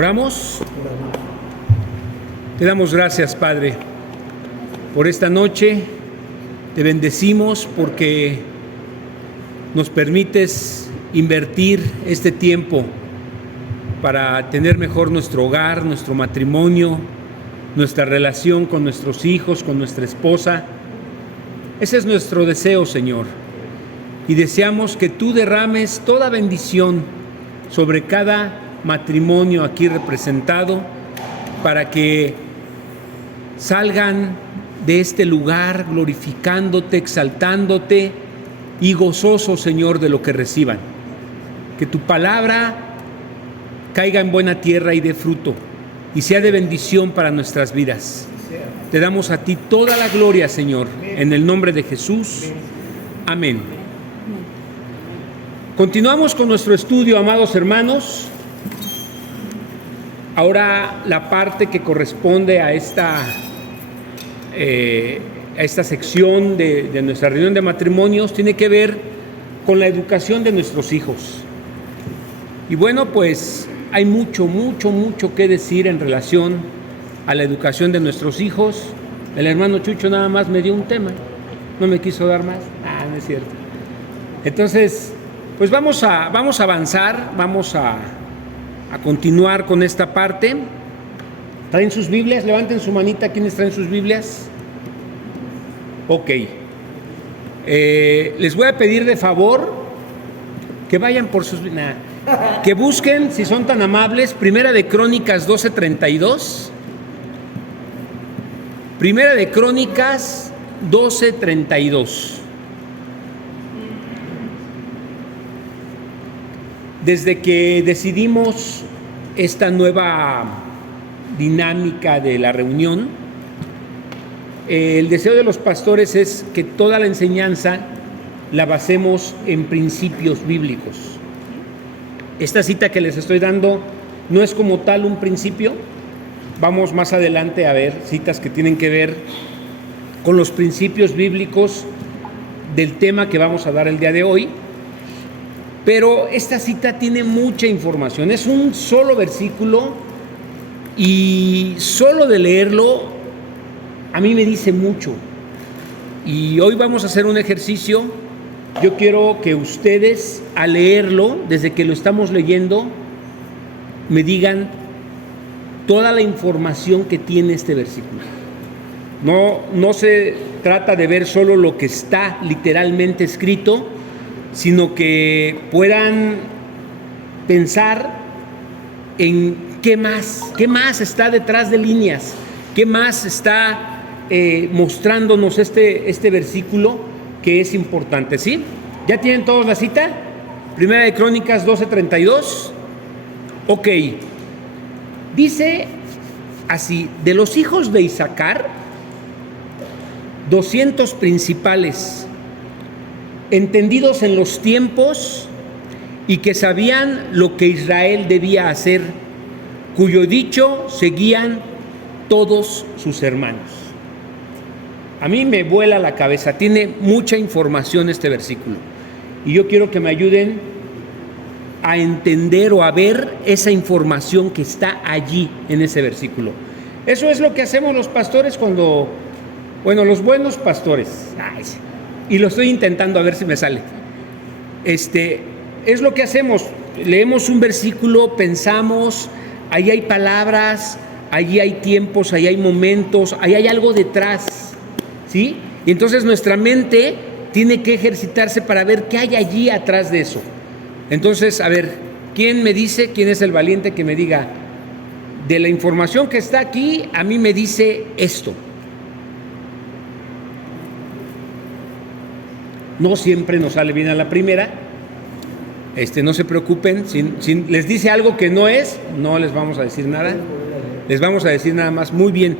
¿Oramos? Te damos gracias, Padre, por esta noche. Te bendecimos porque nos permites invertir este tiempo para tener mejor nuestro hogar, nuestro matrimonio, nuestra relación con nuestros hijos, con nuestra esposa. Ese es nuestro deseo, Señor. Y deseamos que tú derrames toda bendición sobre cada matrimonio aquí representado, para que salgan de este lugar glorificándote, exaltándote y gozosos, Señor, de lo que reciban. Que tu palabra caiga en buena tierra y dé fruto, y sea de bendición para nuestras vidas. Te damos a ti toda la gloria, Señor, en el nombre de Jesús. Amén. Continuamos con nuestro estudio, amados hermanos. Ahora la parte que corresponde a esta sección de nuestra reunión de matrimonios tiene que ver con la educación de nuestros hijos. Y bueno, pues hay mucho que decir en relación a la educación de nuestros hijos. El hermano Chucho nada más me dio un tema, no me quiso dar más. No es cierto. Entonces, pues vamos a avanzar, vamos a continuar con esta parte. ¿Traen sus Biblias? Levanten su manita, ¿quiénes traen sus Biblias? Ok. Les voy a pedir de favor que vayan por sus... que busquen, si son tan amables, Primera de Crónicas 12:32. Primera de Crónicas 12:32. Desde que decidimos esta nueva dinámica de la reunión, el deseo de los pastores es que toda la enseñanza la basemos en principios bíblicos. Esta cita que les estoy dando no es como tal un principio. Vamos más adelante a ver citas que tienen que ver con los principios bíblicos del tema que vamos a dar el día de hoy. Pero esta cita tiene mucha información, es un solo versículo y solo de leerlo a mí me dice mucho. Y hoy vamos a hacer un ejercicio. Yo quiero que ustedes, al leerlo, desde que lo estamos leyendo, me digan toda la información que tiene este versículo. No se trata de ver solo lo que está literalmente escrito, sino que puedan pensar en qué más está detrás de líneas, qué más está mostrándonos este versículo que es importante, ¿sí? ¿Ya tienen todos la cita? Primera de Crónicas 12:32. Ok. Dice así: de los hijos de Isaacar, 200 principales, entendidos en los tiempos y que sabían lo que Israel debía hacer, cuyo dicho seguían todos sus hermanos. A mí me vuela la cabeza, tiene mucha información este versículo, y yo quiero que me ayuden a entender o a ver esa información que está allí en ese versículo. Eso es lo que hacemos los pastores los buenos pastores. Y lo estoy intentando a ver si me sale. Es lo que hacemos. Leemos un versículo, pensamos, ahí hay palabras, allí hay tiempos, ahí hay momentos, ahí hay algo detrás, ¿sí? Y entonces nuestra mente tiene que ejercitarse para ver qué hay allí atrás de eso. Entonces, a ver, ¿quién me dice, quién es el valiente que me diga, de la información que está aquí, a mí me dice esto? No siempre nos sale bien a la primera. No se preocupen. Si les dice algo que no es, no les vamos a decir nada. Les vamos a decir nada más. Muy bien.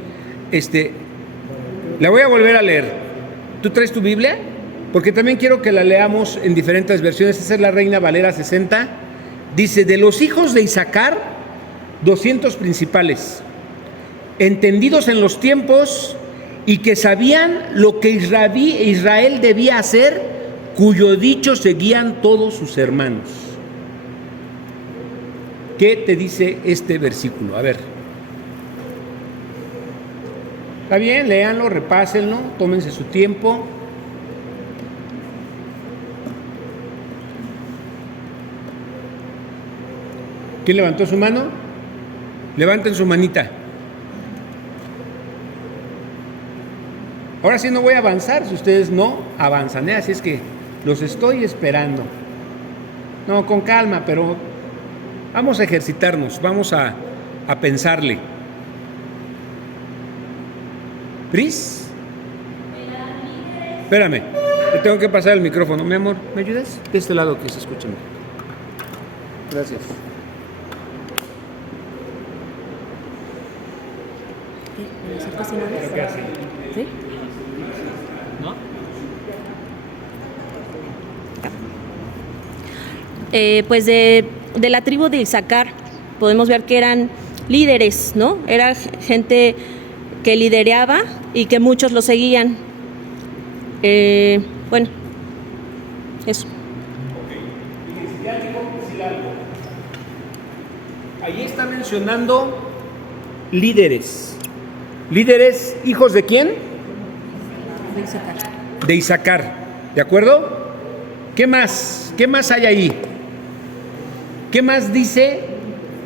La voy a volver a leer. ¿Tú traes tu Biblia? Porque también quiero que la leamos en diferentes versiones. Esa es la Reina Valera 60. Dice: de los hijos de Isaacar, 200 principales, entendidos en los tiempos y que sabían lo que Israel debía hacer, cuyo dicho seguían todos sus hermanos. ¿Qué te dice este versículo? A ver. Está bien, léanlo, repásenlo, tómense su tiempo. ¿Quién levantó su mano? Levanten su manita. Ahora sí no voy a avanzar si ustedes no avanzan, ¿eh? Así es que los estoy esperando. No, con calma, pero vamos a ejercitarnos, vamos a pensarle. ¿Pris? Espérame, te tengo que pasar el micrófono, mi amor. ¿Me ayudas? De este lado que se escuche mejor. Gracias. Creo que así. ¿Sí? ¿No? Pues de la tribu de Isaacar podemos ver que eran líderes, ¿no? Era gente que lideraba y que muchos lo seguían. Bueno, eso. Ok. Ya digo decir algo. Ahí está mencionando líderes. ¿Líderes hijos de quién? De Isaacar. De Isaacar. ¿De acuerdo? ¿Qué más? ¿Qué más hay ahí? ¿Qué más dice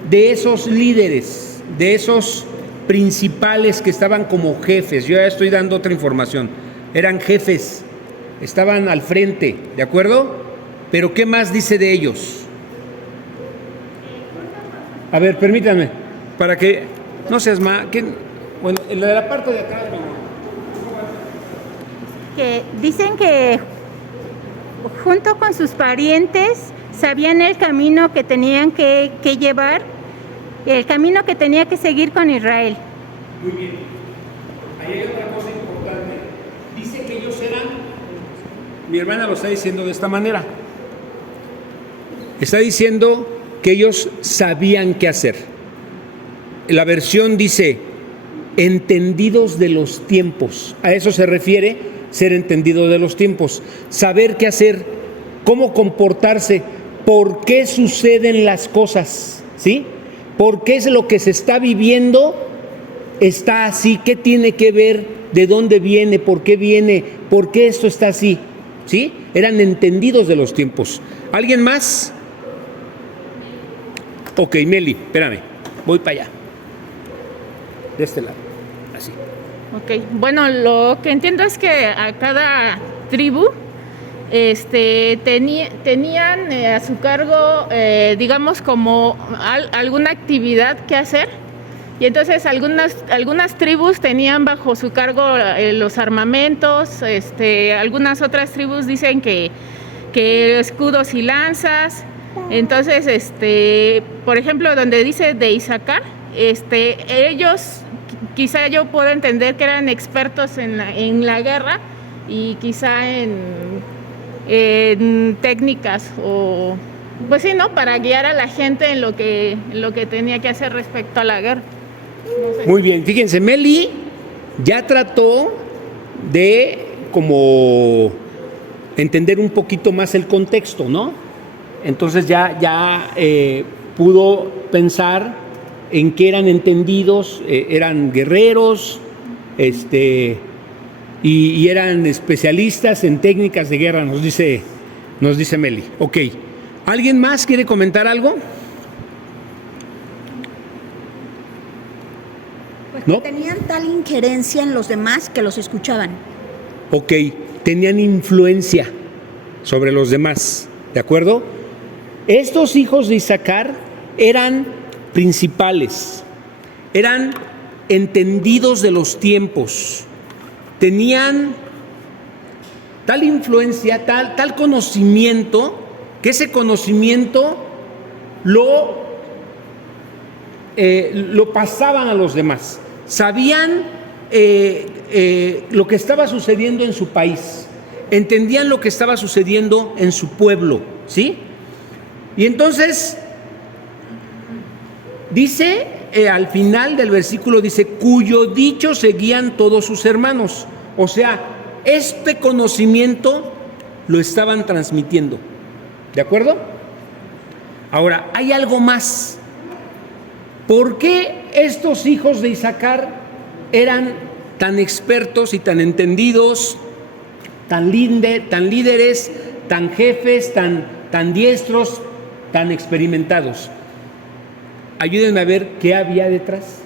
de esos líderes, de esos principales que estaban como jefes? Yo ya estoy dando otra información. Eran jefes, estaban al frente, ¿de acuerdo? Pero ¿qué más dice de ellos? A ver, permítanme, para que no seas más... Bueno, en la parte de acá... Que dicen que junto con sus parientes sabían el camino que tenían que llevar, el camino que tenía que seguir con Israel. Muy bien. Ahí hay otra cosa importante. Dice que ellos eran... Mi hermana lo está diciendo de esta manera. Está diciendo que ellos sabían qué hacer. La versión dice, entendidos de los tiempos. A eso se refiere ser entendido de los tiempos. Saber qué hacer, cómo comportarse, por qué suceden las cosas, ¿sí? ¿Por qué es lo que se está viviendo? Está así, ¿qué tiene que ver? ¿De dónde viene? ¿Por qué esto está así? ¿Sí? Eran entendidos de los tiempos. ¿Alguien más? Ok, Meli, espérame, voy para allá. De este lado, así. Ok, bueno, lo que entiendo es que a cada tribu tenían a su cargo, digamos, como alguna actividad que hacer. Y entonces algunas tribus tenían bajo su cargo los armamentos, algunas otras tribus dicen que escudos y lanzas. Entonces, por ejemplo, donde dice de Isaacar, ellos, quizá yo puedo entender que eran expertos en la guerra y quizá en técnicas o, pues sí, ¿no? Para guiar a la gente en lo que tenía que hacer respecto a la guerra. No sé. Muy bien, fíjense, Meli ya trató de como entender un poquito más el contexto, ¿no? Entonces ya pudo pensar en que eran entendidos, eran guerreros, y eran especialistas en técnicas de guerra, nos dice Meli. Ok, ¿alguien más quiere comentar algo? Pues ¿No? que tenían tal injerencia en los demás que los escuchaban. Ok, tenían influencia sobre los demás, ¿de acuerdo? Estos hijos de Isaacar eran principales, eran entendidos de los tiempos, tenían tal influencia, tal conocimiento, que ese conocimiento lo pasaban a los demás. Sabían lo que estaba sucediendo en su país, entendían lo que estaba sucediendo en su pueblo, ¿sí? Y entonces dice, al final del versículo dice, cuyo dicho seguían todos sus hermanos. O sea, este conocimiento lo estaban transmitiendo. ¿De acuerdo? Ahora, hay algo más ¿Por qué estos hijos de Isaacar eran tan expertos y tan entendidos, tan líderes, tan jefes, tan diestros, tan experimentados? Ayúdenme a ver qué había detrás.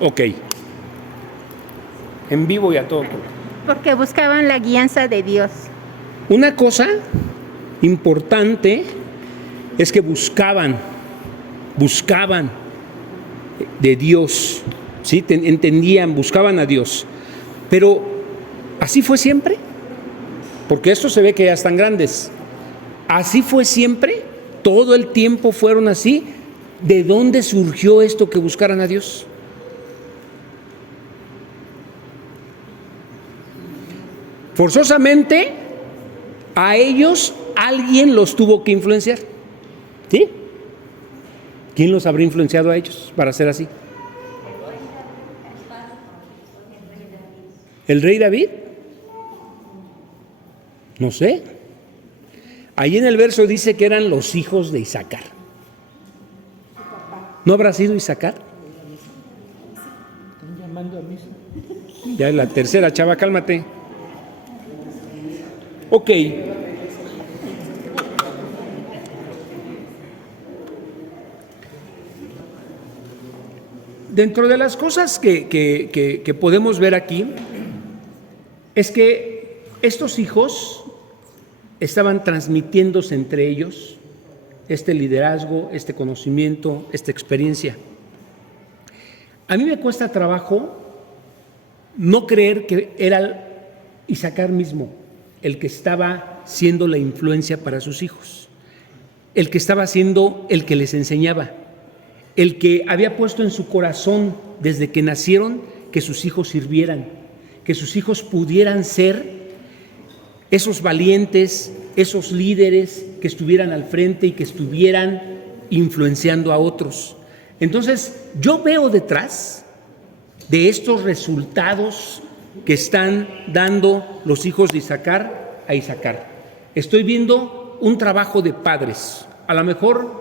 Ok. En vivo y a todo. Porque buscaban la guianza de Dios. Una cosa importante es que buscaban de Dios, ¿sí? Entendían, buscaban a Dios. Pero, ¿así fue siempre? Porque esto se ve que ya están grandes. ¿Así fue siempre? ¿Todo el tiempo fueron así? ¿De dónde surgió esto que buscaran a Dios? Forzosamente, a ellos alguien los tuvo que influenciar. ¿Sí? ¿Quién los habría influenciado a ellos para ser así? ¿El rey David? No sé. Ahí en el verso dice que eran los hijos de Isaacar. ¿No habrá sido Isaacar? Están llamando a mí. Ya es la tercera, chava, cálmate. Ok. Dentro de las cosas que podemos ver aquí es que estos hijos estaban transmitiéndose entre ellos este liderazgo, este conocimiento, esta experiencia. A mí me cuesta trabajo no creer que era Isaacar mismo el que estaba siendo la influencia para sus hijos, el que estaba siendo el que les enseñaba, el que había puesto en su corazón desde que nacieron que sus hijos sirvieran, que sus hijos pudieran ser esos valientes, esos líderes que estuvieran al frente y que estuvieran influenciando a otros. Entonces, yo veo detrás de estos resultados que están dando los hijos de Isaacar a Isaacar. Estoy viendo un trabajo de padres. A lo mejor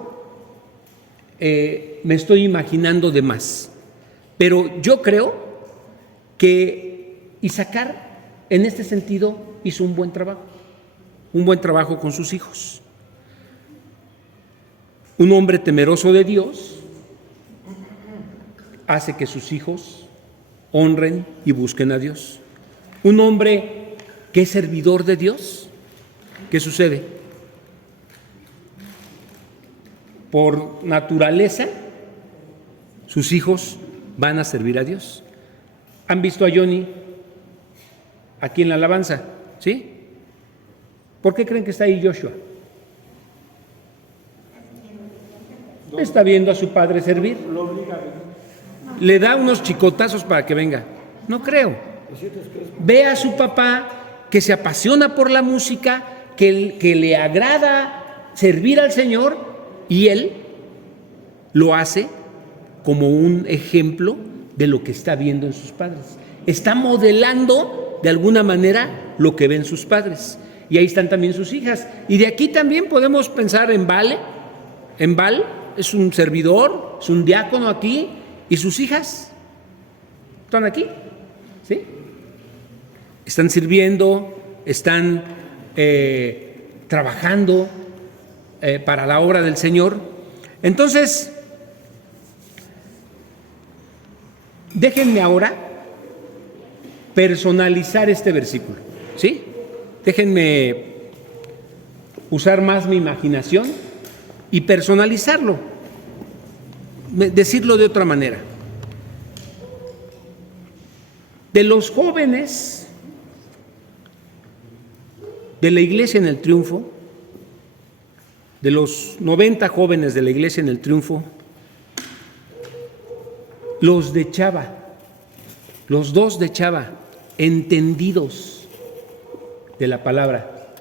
me estoy imaginando de más, pero yo creo que Isaacar en este sentido hizo un buen trabajo con sus hijos. Un hombre temeroso de Dios hace que sus hijos honren y busquen a Dios. Un hombre que es servidor de Dios, ¿qué sucede? Por naturaleza, sus hijos van a servir a Dios. ¿Han visto a Johnny aquí en la alabanza? ¿Sí? ¿Por qué creen que está ahí Joshua? Está viendo a su padre servir. Le da unos chicotazos para que venga. No creo. Ve a su papá que se apasiona por la música, que le agrada servir al Señor, y él lo hace como un ejemplo de lo que está viendo en sus padres. Está modelando de alguna manera lo que ven sus padres. Y ahí están también sus hijas. Y de aquí también podemos pensar en Vale. En Val es un servidor, es un diácono aquí. ¿Y sus hijas? ¿Están aquí? ¿Sí? Están sirviendo, están trabajando para la obra del Señor. Entonces, déjenme ahora personalizar este versículo, ¿sí? Déjenme usar más mi imaginación y personalizarlo. Decirlo de otra manera. De los jóvenes de la Iglesia en el Triunfo, de los 90 jóvenes de la Iglesia en el Triunfo, los de Chava, los dos de Chava, entendidos de la palabra,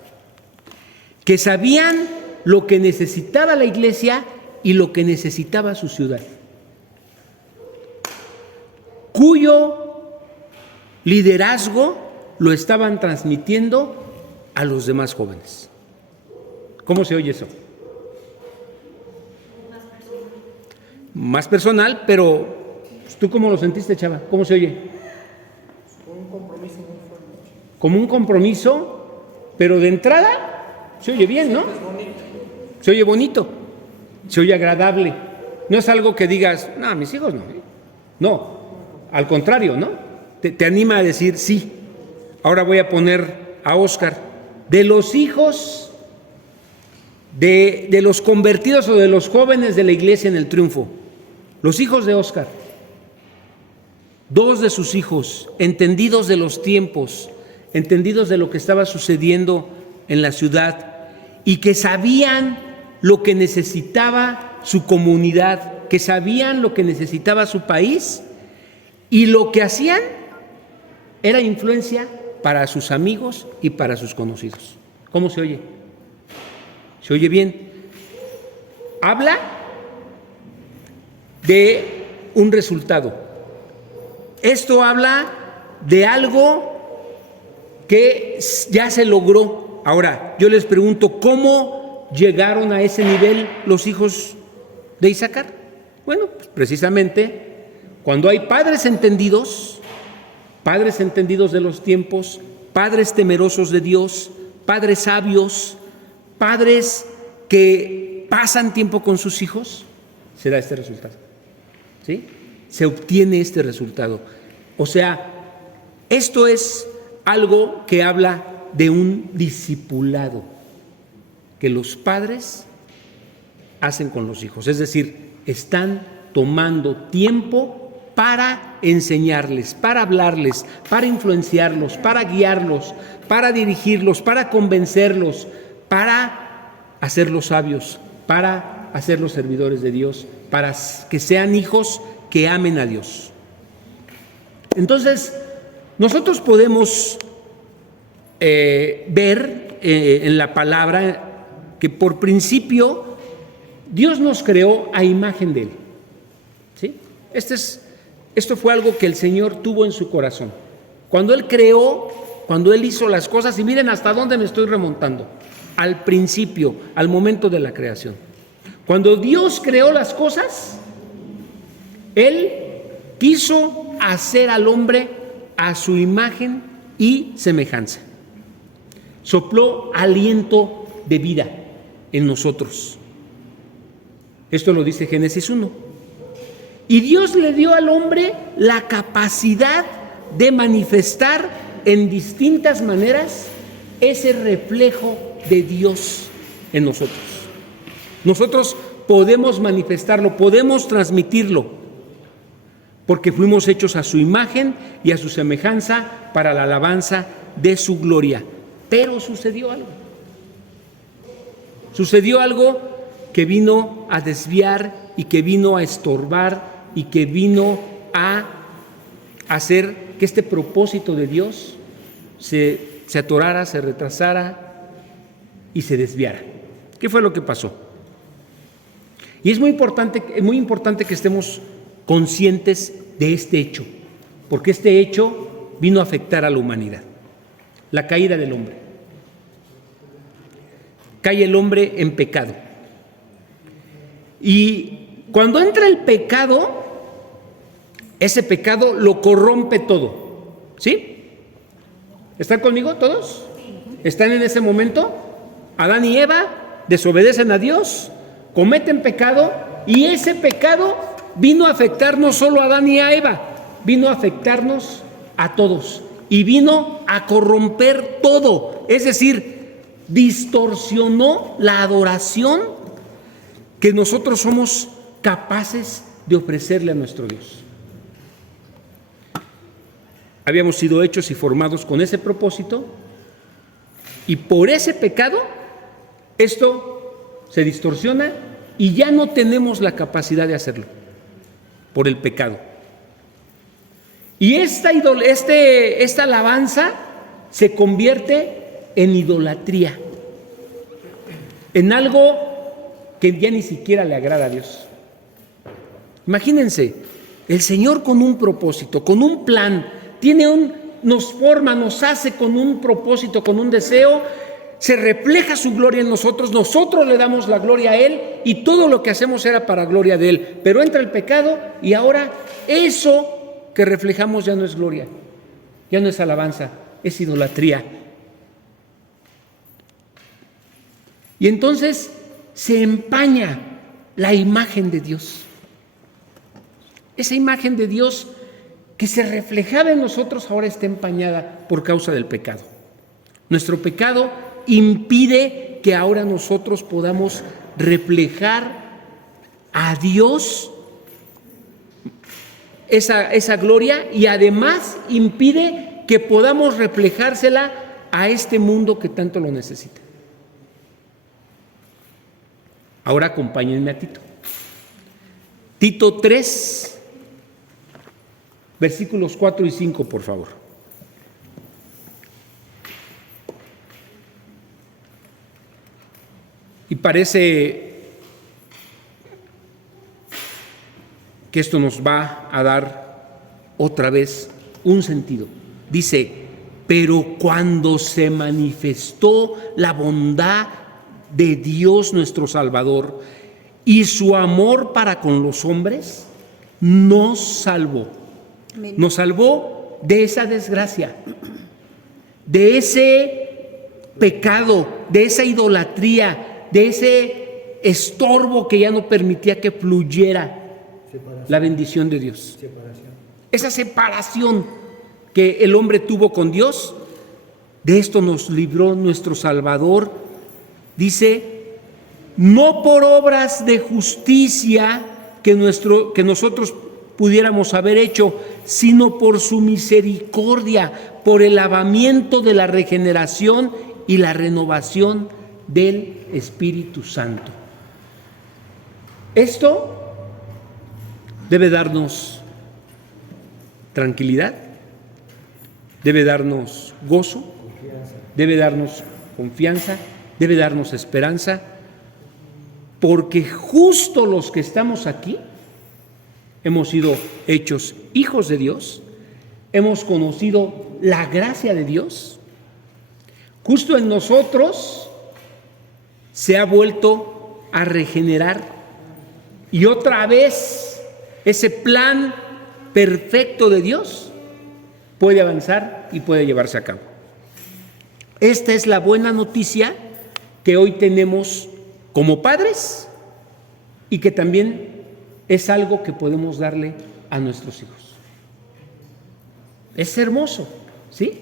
que sabían lo que necesitaba la Iglesia y lo que necesitaba su ciudad, cuyo liderazgo lo estaban transmitiendo a los demás jóvenes. ¿Cómo se oye eso? Más personal, pero ¿tú cómo lo sentiste, chava? ¿Cómo se oye? Con un compromiso muy fuerte. Como un compromiso, pero de entrada se oye bien, ¿no? Se oye bonito, se oye agradable. No es algo que digas, no, mis hijos no. No, al contrario, ¿no? Te anima a decir, sí. Ahora voy a poner a Óscar. De los hijos, de los convertidos o de los jóvenes de la iglesia en el triunfo, los hijos de Óscar, 2 de sus hijos, entendidos de los tiempos, entendidos de lo que estaba sucediendo en la ciudad y que sabían lo que necesitaba su comunidad, que sabían lo que necesitaba su país, y lo que hacían era influencia para sus amigos y para sus conocidos. ¿Cómo se oye? ¿Se oye bien? Habla de un resultado. Esto habla de algo que ya se logró. Ahora, yo les pregunto, ¿cómo llegaron a ese nivel los hijos de Isaacar? Bueno, pues precisamente cuando hay padres entendidos de los tiempos, padres temerosos de Dios, padres sabios, padres que pasan tiempo con sus hijos, se da este resultado. ¿Sí? Se obtiene este resultado. O sea, esto es algo que habla de un discipulado que los padres hacen con los hijos. Es decir, están tomando tiempo para enseñarles, para hablarles, para influenciarlos, para guiarlos, para dirigirlos, para convencerlos, para hacerlos sabios, para hacerlos servidores de Dios, para que sean hijos que amen a Dios. Entonces, nosotros podemos ver en la palabra que por principio Dios nos creó a imagen de Él. ¿Sí? Esto fue algo que el Señor tuvo en su corazón. Cuando Él creó, cuando Él hizo las cosas, y miren hasta dónde me estoy remontando, al principio, al momento de la creación. Cuando Dios creó las cosas, Él quiso hacer al hombre a su imagen y semejanza. Sopló aliento de vida en nosotros. Esto lo dice Génesis 1. Y Dios le dio al hombre la capacidad de manifestar en distintas maneras ese reflejo de Dios en nosotros. Nosotros podemos manifestarlo, podemos transmitirlo, porque fuimos hechos a su imagen y a su semejanza para la alabanza de su gloria. Pero sucedió algo. Sucedió algo que vino a desviar y que vino a estorbar y que vino a hacer que este propósito de Dios se atorara, se retrasara y se desviara. ¿Qué fue lo que pasó? Y es muy importante que estemos conscientes de este hecho, porque este hecho vino a afectar a la humanidad. La caída del hombre. Cae el hombre en pecado. Y cuando entra el pecado, ese pecado lo corrompe todo. ¿Sí? ¿Están conmigo todos? ¿Están en ese momento? Adán y Eva desobedecen a Dios, cometen pecado, y ese pecado vino a afectar no solo a Adán y a Eva, vino a afectarnos a todos y vino a corromper todo. Es decir, distorsionó la adoración que nosotros somos capaces de ofrecerle a nuestro Dios. Habíamos sido hechos y formados con ese propósito, y por ese pecado esto se distorsiona y ya no tenemos la capacidad de hacerlo por el pecado. Y esta alabanza se convierte en idolatría, en algo que ya ni siquiera le agrada a Dios. Imagínense, el Señor con un propósito, con un plan, nos forma, nos hace con un propósito, con un deseo, se refleja su gloria en nosotros, nosotros le damos la gloria a Él y todo lo que hacemos era para gloria de Él. Pero entra el pecado y ahora eso que reflejamos ya no es gloria, ya no es alabanza, es idolatría. Y entonces se empaña la imagen de Dios. Esa imagen de Dios que se reflejaba en nosotros ahora está empañada por causa del pecado. Nuestro pecado impide que ahora nosotros podamos reflejar a Dios esa gloria, y además impide que podamos reflejársela a este mundo que tanto lo necesita. Ahora acompáñenme a Tito. Tito 3, versículos 4 y 5, por favor. Y parece que esto nos va a dar otra vez un sentido. Dice, pero cuando se manifestó la bondad de Dios nuestro Salvador y su amor para con los hombres, nos salvó. Amén. Nos salvó de esa desgracia, de ese pecado, de esa idolatría, de ese estorbo que ya no permitía que fluyera la bendición de Dios. Esa separación que el hombre tuvo con Dios, de esto nos libró nuestro Salvador. Dice, no por obras de justicia que nosotros pudiéramos haber hecho, sino por su misericordia, por el lavamiento de la regeneración y la renovación del Espíritu Santo. Esto debe darnos tranquilidad, debe darnos gozo, debe darnos confianza, debe darnos esperanza, porque justo los que estamos aquí hemos sido hechos hijos de Dios, hemos conocido la gracia de Dios, justo en nosotros se ha vuelto a regenerar y otra vez ese plan perfecto de Dios puede avanzar y puede llevarse a cabo. Esta es la buena noticia que hoy tenemos como padres y que también es algo que podemos darle a nuestros hijos. Es hermoso, ¿sí?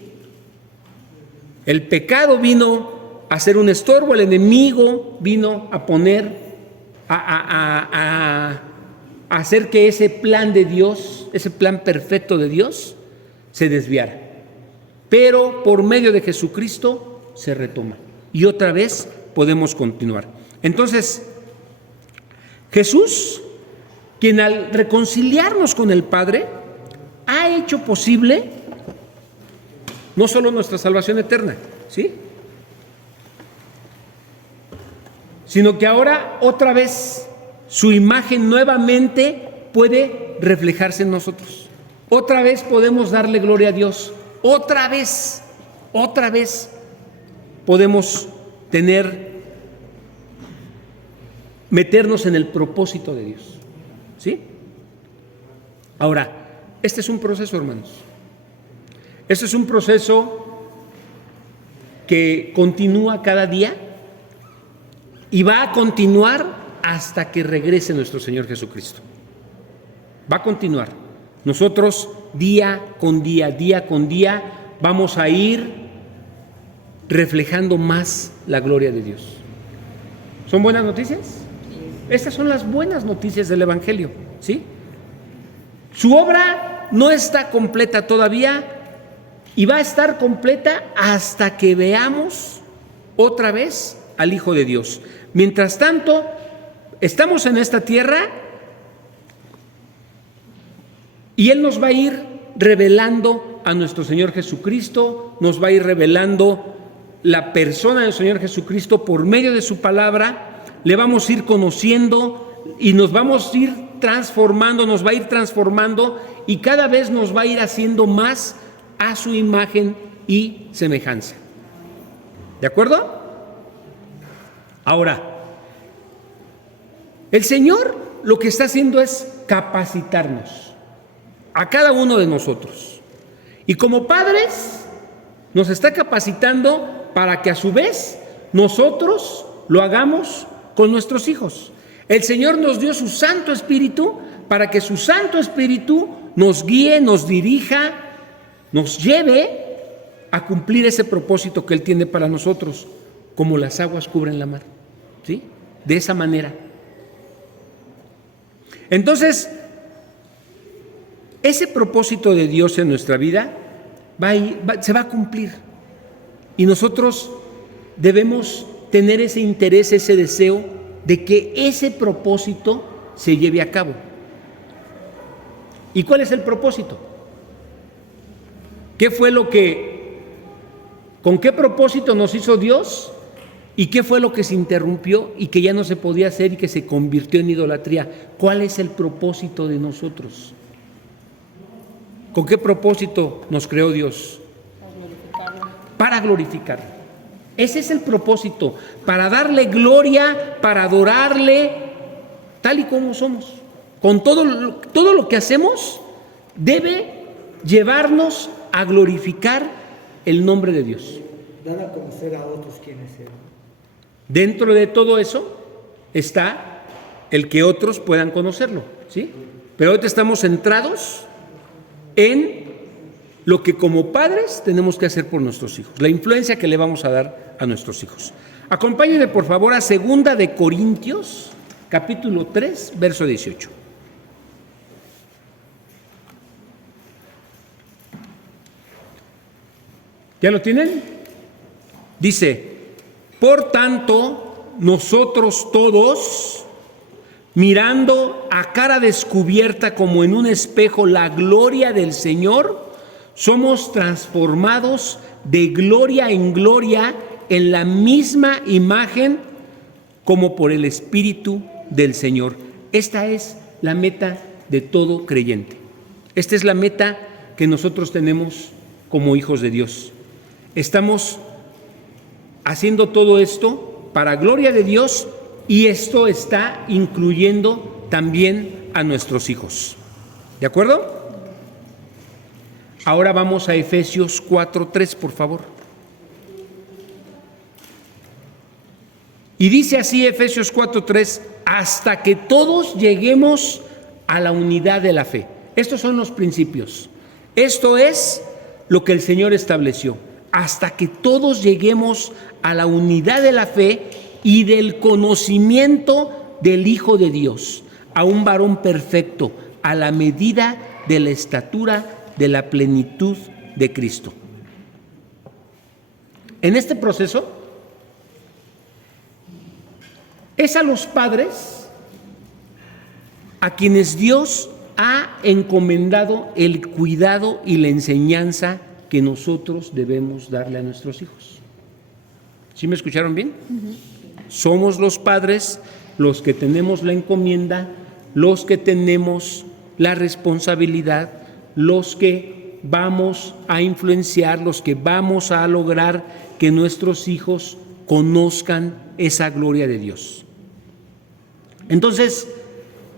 El pecado vino a ser un estorbo, el enemigo vino a poner, a hacer que ese plan de Dios, ese plan perfecto de Dios, se desviara. Pero por medio de Jesucristo se retoma y otra vez podemos continuar. Entonces, Jesús, quien al reconciliarnos con el Padre, ha hecho posible no solo nuestra salvación eterna, ¿sí?, sino que ahora otra vez su imagen nuevamente puede reflejarse en nosotros. Otra vez podemos darle gloria a Dios. Otra vez podemos meternos en el propósito de Dios, ¿sí? Ahora, este es un proceso, hermanos. Este es un proceso que continúa cada día y va a continuar hasta que regrese nuestro Señor Jesucristo. Va a continuar. Nosotros día con día, vamos a ir reflejando más la gloria de Dios. ¿Son buenas noticias? Estas son las buenas noticias del Evangelio, ¿sí? Su obra no está completa todavía y va a estar completa hasta que veamos otra vez al Hijo de Dios. Mientras tanto, estamos en esta tierra y Él nos va a ir revelando a nuestro Señor Jesucristo, nos va a ir revelando la persona del Señor Jesucristo por medio de su palabra. Le vamos a ir conociendo y nos vamos a ir transformando, nos va a ir transformando y cada vez nos va a ir haciendo más a su imagen y semejanza. ¿De acuerdo? Ahora, el Señor lo que está haciendo es capacitarnos a cada uno de nosotros. Y como padres, nos está capacitando para que a su vez nosotros lo hagamos con nuestros hijos. El Señor nos dio su Santo Espíritu para que su Santo Espíritu nos guíe, nos dirija, nos lleve a cumplir ese propósito que Él tiene para nosotros, como las aguas cubren la mar, ¿sí? De esa manera. Entonces, ese propósito de Dios en nuestra vida se va a cumplir. Y nosotros debemos tener ese interés, ese deseo de que ese propósito se lleve a cabo. ¿Y cuál es el propósito? ¿Qué fue con qué propósito nos hizo Dios? ¿Y qué fue lo que se interrumpió y que ya no se podía hacer y que se convirtió en idolatría? ¿Cuál es el propósito de nosotros? ¿Con qué propósito nos creó Dios? Para glorificarlo. Ese es el propósito, para darle gloria, para adorarle, tal y como somos. Con todo lo que hacemos debe llevarnos a glorificar el nombre de Dios. Dar a conocer a otros quiénes eran. Dentro de todo eso está el que otros puedan conocerlo, ¿sí? Pero ahorita estamos centrados en lo que como padres tenemos que hacer por nuestros hijos, la influencia que le vamos a dar a nuestros hijos. Acompáñenme por favor a 2 de Corintios, capítulo 3, verso 18. ¿Ya lo tienen? Dice: por tanto, nosotros todos, mirando a cara descubierta como en un espejo la gloria del Señor, somos transformados de gloria en gloria en la misma imagen como por el Espíritu del Señor. Esta es la meta de todo creyente. Esta es la meta que nosotros tenemos como hijos de Dios. Estamos haciendo todo esto para gloria de Dios, y esto está incluyendo también a nuestros hijos. ¿De acuerdo? Ahora vamos a Efesios 4:3, por favor. Y dice así Efesios 4:3: hasta que todos lleguemos a la unidad de la fe. Estos son los principios. Esto es lo que el Señor estableció. Hasta que todos lleguemos a la unidad de la fe y del conocimiento del Hijo de Dios, a un varón perfecto, a la medida de la estatura de la plenitud de Cristo. En este proceso es a los padres a quienes Dios ha encomendado el cuidado y la enseñanza que nosotros debemos darle a nuestros hijos. ¿Sí me escucharon bien? Somos los padres los que tenemos la encomienda, los que tenemos la responsabilidad, los que vamos a influenciar, los que vamos a lograr que nuestros hijos conozcan esa gloria de Dios. Entonces,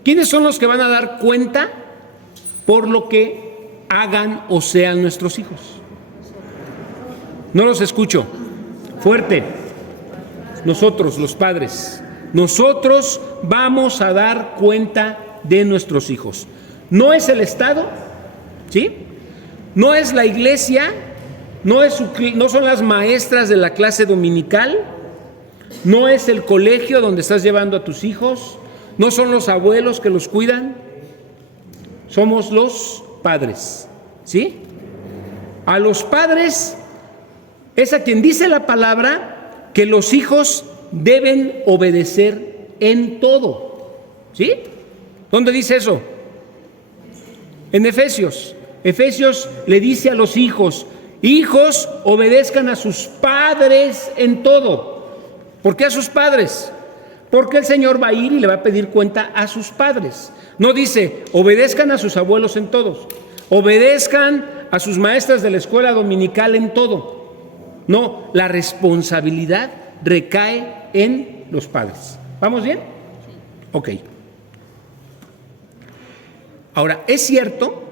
¿quiénes son los que van a dar cuenta por lo que hagan o sean nuestros hijos? No los escucho. Fuerte. Nosotros, los padres. Nosotros vamos a dar cuenta de nuestros hijos. No es el Estado, ¿sí? No es la iglesia, no son las maestras de la clase dominical, no es el colegio donde estás llevando a tus hijos, no son los abuelos que los cuidan, somos los padres, ¿sí? A los padres es a quien dice la palabra que los hijos deben obedecer en todo, ¿sí? ¿Dónde dice eso? En Efesios. Efesios le dice a los hijos: hijos, obedezcan a sus padres en todo. ¿Por qué a sus padres? Porque el Señor va a ir y le va a pedir cuenta a sus padres. No dice, obedezcan a sus abuelos en todo, obedezcan a sus maestras de la escuela dominical en todo. No, la responsabilidad recae en los padres. ¿Vamos bien? Ok. Ahora, es cierto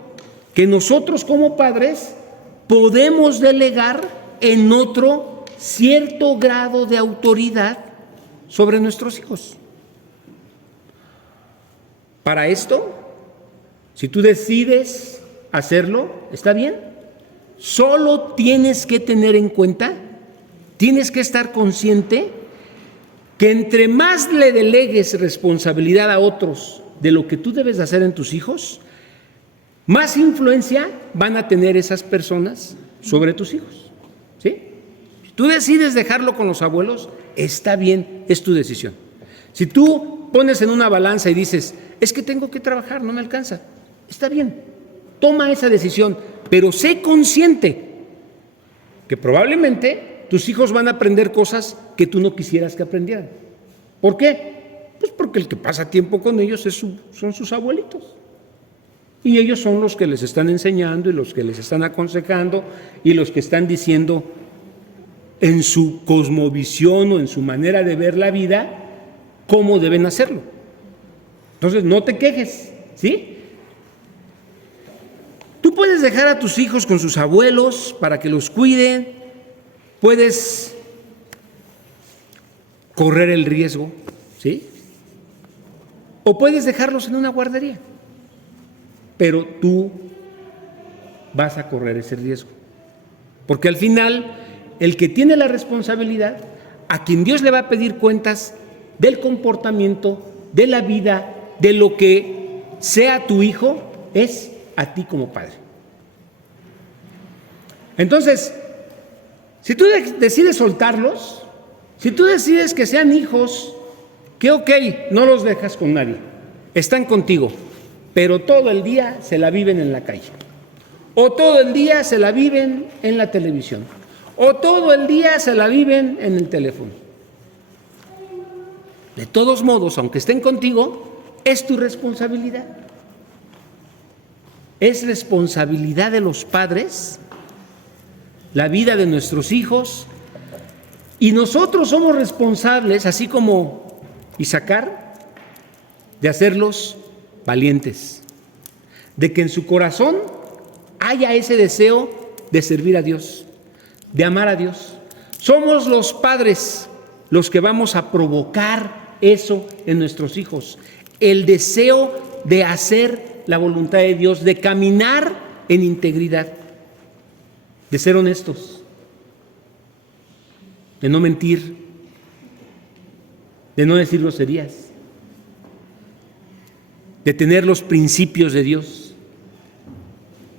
que nosotros como padres podemos delegar en otro cierto grado de autoridad sobre nuestros hijos. Para esto, si tú decides hacerlo, está bien. Solo tienes que tener en cuenta, tienes que estar consciente que entre más le delegues responsabilidad a otros de lo que tú debes hacer en tus hijos, más influencia van a tener esas personas sobre tus hijos. ¿Sí? Si tú decides dejarlo con los abuelos, está bien, es tu decisión. Si tú pones en una balanza y dices, es que tengo que trabajar, no me alcanza, está bien, toma esa decisión, pero sé consciente que probablemente tus hijos van a aprender cosas que tú no quisieras que aprendieran. ¿Por qué? Pues porque el que pasa tiempo con ellos son sus abuelitos. Y ellos son los que les están enseñando y los que les están aconsejando y los que están diciendo en su cosmovisión o en su manera de ver la vida cómo deben hacerlo. Entonces, no te quejes, ¿sí? Tú puedes dejar a tus hijos con sus abuelos para que los cuiden, puedes correr el riesgo, ¿sí? O puedes dejarlos en una guardería, pero tú vas a correr ese riesgo. Porque al final, el que tiene la responsabilidad, a quien Dios le va a pedir cuentas del comportamiento, de la vida, de lo que sea tu hijo, es a ti como padre. Entonces, si tú decides soltarlos, si tú decides que sean hijos, que ok, no los dejas con nadie, están contigo, pero todo el día se la viven en la calle, o todo el día se la viven en la televisión, o todo el día se la viven en el teléfono. De todos modos, aunque estén contigo, es tu responsabilidad. Es responsabilidad de los padres la vida de nuestros hijos, y nosotros somos responsables, así como Isaacar, de hacerlos valientes, de que en su corazón haya ese deseo de servir a Dios, de amar a Dios. Somos los padres los que vamos a provocar eso en nuestros hijos, el deseo de hacer la voluntad de Dios, de caminar en integridad, de ser honestos, de no mentir, de no decir groserías, de tener los principios de Dios.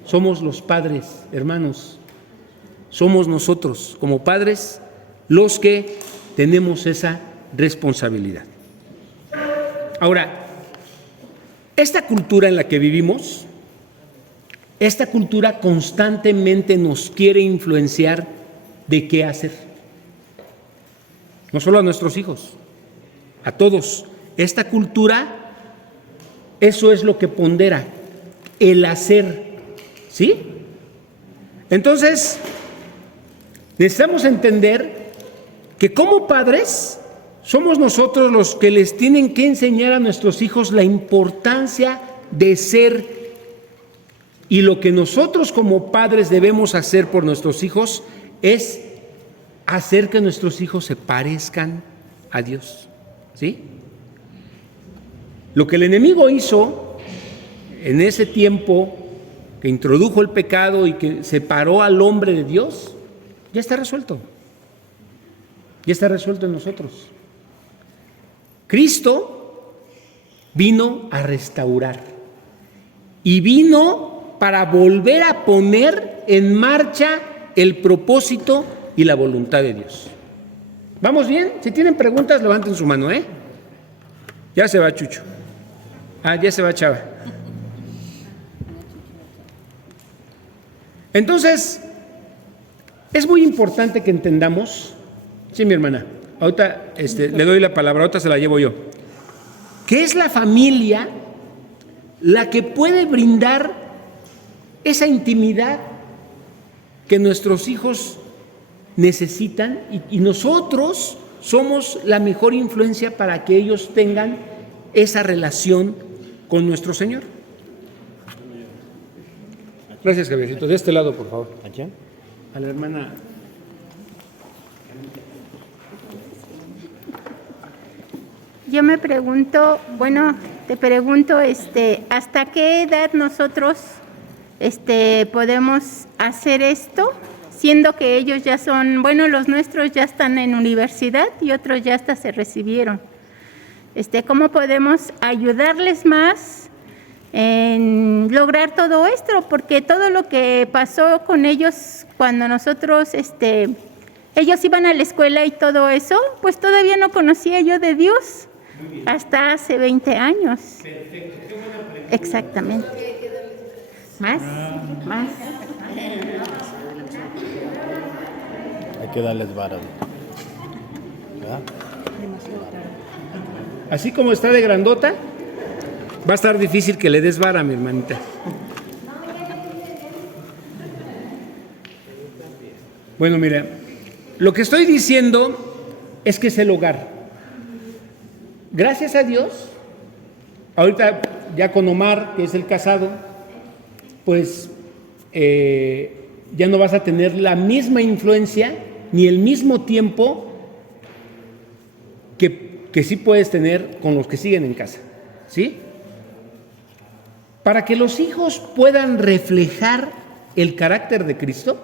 Somos los padres, hermanos, somos nosotros como padres los que tenemos esa responsabilidad. Ahora, esta cultura en la que vivimos, esta cultura constantemente nos quiere influenciar de qué hacer. No solo a nuestros hijos, a todos. Esta cultura, eso es lo que pondera, el hacer, ¿sí? Entonces, necesitamos entender que como padres somos nosotros los que les tienen que enseñar a nuestros hijos la importancia de ser. Y lo que nosotros como padres debemos hacer por nuestros hijos es hacer que nuestros hijos se parezcan a Dios, ¿sí? Lo que el enemigo hizo en ese tiempo que introdujo el pecado y que separó al hombre de Dios, ya está resuelto. Ya está resuelto en nosotros. Cristo vino a restaurar y vino para volver a poner en marcha el propósito y la voluntad de Dios. ¿Vamos bien? Si tienen preguntas, levanten su mano, ¿eh? Ya se va Chucho. Ya se va Chava. Entonces, es muy importante que entendamos, sí, mi hermana, ahorita le doy la palabra, ahorita se la llevo yo, que es la familia la que puede brindar esa intimidad que nuestros hijos necesitan y nosotros somos la mejor influencia para que ellos tengan esa relación con nuestro Señor. Gracias, Javiercito. De este lado, por favor. A la hermana. Yo me pregunto, te pregunto, ¿hasta qué edad nosotros podemos hacer esto? Siendo que ellos ya son, los nuestros ya están en universidad y otros ya hasta se recibieron. ¿Cómo podemos ayudarles más en lograr todo esto? Porque todo lo que pasó con ellos cuando nosotros, ellos iban a la escuela y todo eso, pues todavía no conocía yo de Dios hasta hace 20 años. Perfecto. Exactamente. Más. Hay que darles varas. ¿Verdad? Así como está de grandota, va a estar difícil que le des vara, mi hermanita. Bueno, mira, lo que estoy diciendo es que es el hogar. Gracias a Dios, ahorita ya con Omar, que es el casado, pues ya no vas a tener la misma influencia ni el mismo tiempo que sí puedes tener con los que siguen en casa, ¿sí? Para que los hijos puedan reflejar el carácter de Cristo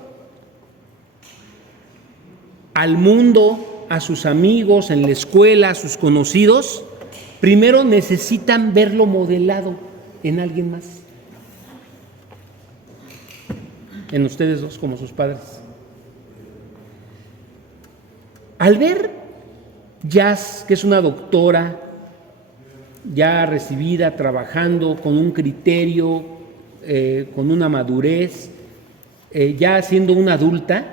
al mundo, a sus amigos, en la escuela, a sus conocidos, primero necesitan verlo modelado en alguien más, en ustedes dos como sus padres. Al ver Jazz, que es una doctora ya recibida, trabajando con un criterio, con una madurez, ya siendo una adulta,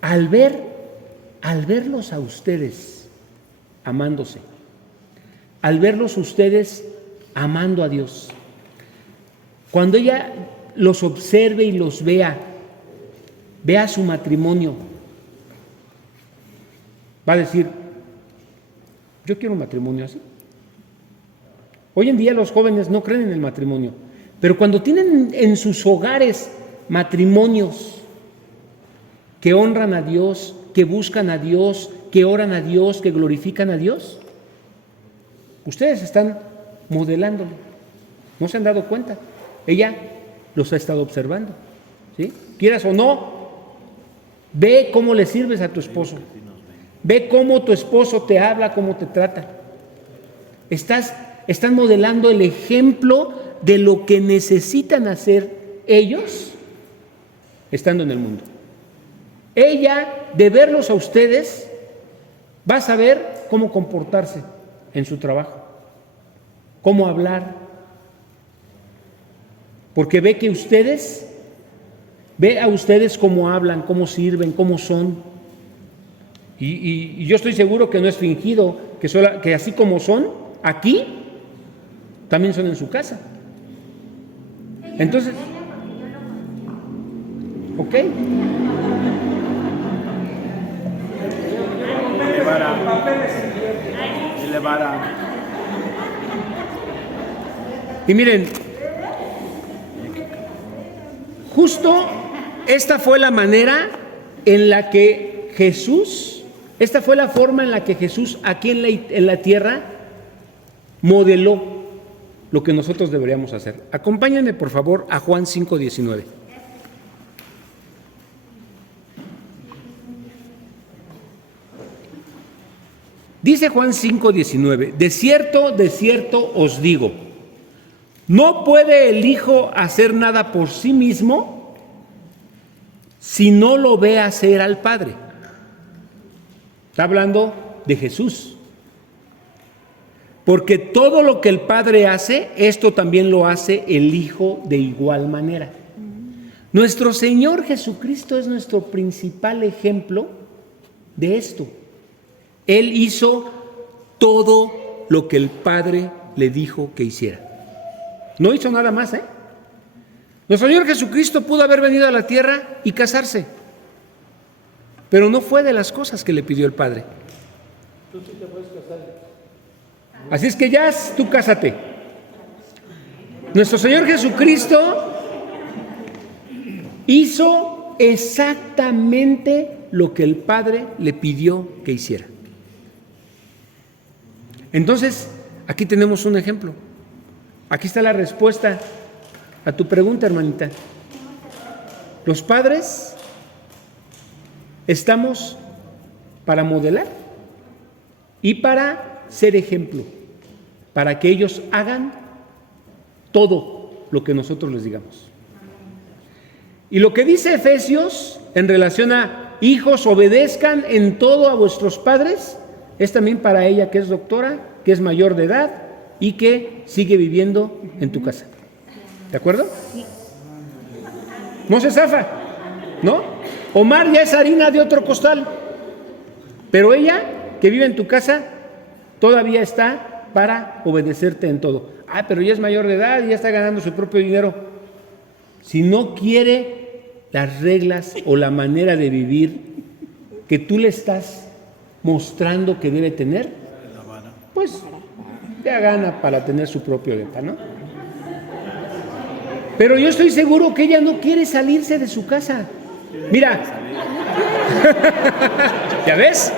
al verlos a ustedes amándose, al verlos ustedes amando a Dios, cuando ella los observe y los vea su matrimonio, va a decir: yo quiero un matrimonio así. Hoy en día los jóvenes no creen en el matrimonio, pero cuando tienen en sus hogares matrimonios que honran a Dios, que buscan a Dios, que oran a Dios, que glorifican a Dios, ustedes están modelándolo. ¿No se han dado cuenta? Ella los ha estado observando, ¿sí? Quieras o no, ve cómo le sirves a tu esposo. Ve cómo tu esposo te habla, cómo te trata. Están modelando el ejemplo de lo que necesitan hacer ellos estando en el mundo. Ella, de verlos a ustedes, va a saber cómo comportarse en su trabajo, cómo hablar, porque ve a ustedes cómo hablan, cómo sirven, cómo son. Y yo estoy seguro que no es fingido, que así como son aquí, también son en su casa. Entonces, ¿ok? Y miren, justo esta fue la manera en la que esta fue la forma en la que Jesús aquí en la tierra modeló lo que nosotros deberíamos hacer. Acompáñenme por favor a Juan 5:19. Dice Juan 5:19: de cierto os digo, no puede el Hijo hacer nada por sí mismo si no lo ve hacer al Padre. Está hablando de Jesús. Porque todo lo que el Padre hace, esto también lo hace el Hijo de igual manera. Nuestro Señor Jesucristo es nuestro principal ejemplo de esto. Él hizo todo lo que el Padre le dijo que hiciera. No hizo nada más, ¿eh? Nuestro Señor Jesucristo pudo haber venido a la tierra y casarse, pero no fue de las cosas que le pidió el Padre. Así es que ya tú cásate. Nuestro Señor Jesucristo hizo exactamente lo que el Padre le pidió que hiciera. Entonces, aquí tenemos un ejemplo. Aquí está la respuesta a tu pregunta, hermanita. Los padres estamos para modelar y para ser ejemplo, para que ellos hagan todo lo que nosotros les digamos. Y lo que dice Efesios en relación a hijos, obedezcan en todo a vuestros padres, es también para ella que es doctora, que es mayor de edad y que sigue viviendo en tu casa. ¿De acuerdo? No se zafa, ¿no? Omar ya es harina de otro costal, pero ella, que vive en tu casa, todavía está para obedecerte en todo. Ah, pero ya es mayor de edad y ya está ganando su propio dinero. Si no quiere las reglas o la manera de vivir que tú le estás mostrando que debe tener, pues ya gana para tener su propio depa, ¿no? Pero yo estoy seguro que ella no quiere salirse de su casa. Mira, ¿ya ves?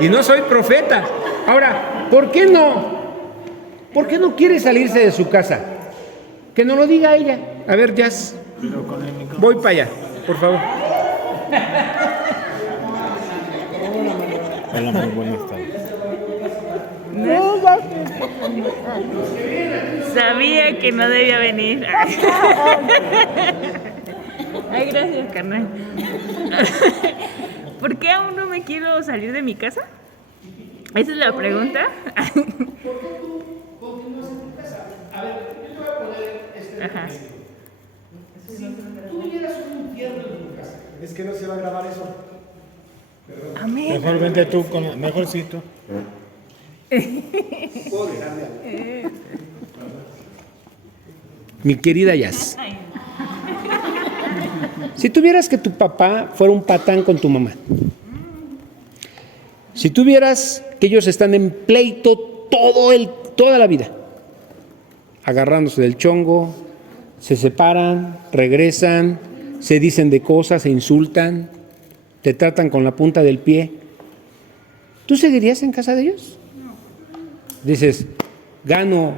Y no soy profeta. Ahora, ¿por qué no? ¿Por qué no quiere salirse de su casa? Que nos lo diga ella. A ver, Jazz, voy para allá, por favor. Hola, muy buenas tardes. Sabía que no debía venir. Ay, gracias, carnal. ¿Por qué aún no me quiero salir de mi casa? Esa es la pregunta. Ajá. Es que no se va a grabar eso. Amén. Mejor vente tú, mejor sí tú. Mi querida Jazz, si tuvieras que tu papá fuera un patán con tu mamá, si tuvieras que ellos están en pleito toda la vida, agarrándose del chongo, se separan, regresan, se dicen de cosas, se insultan, te tratan con la punta del pie, ¿tú seguirías en casa de ellos? Dices, gano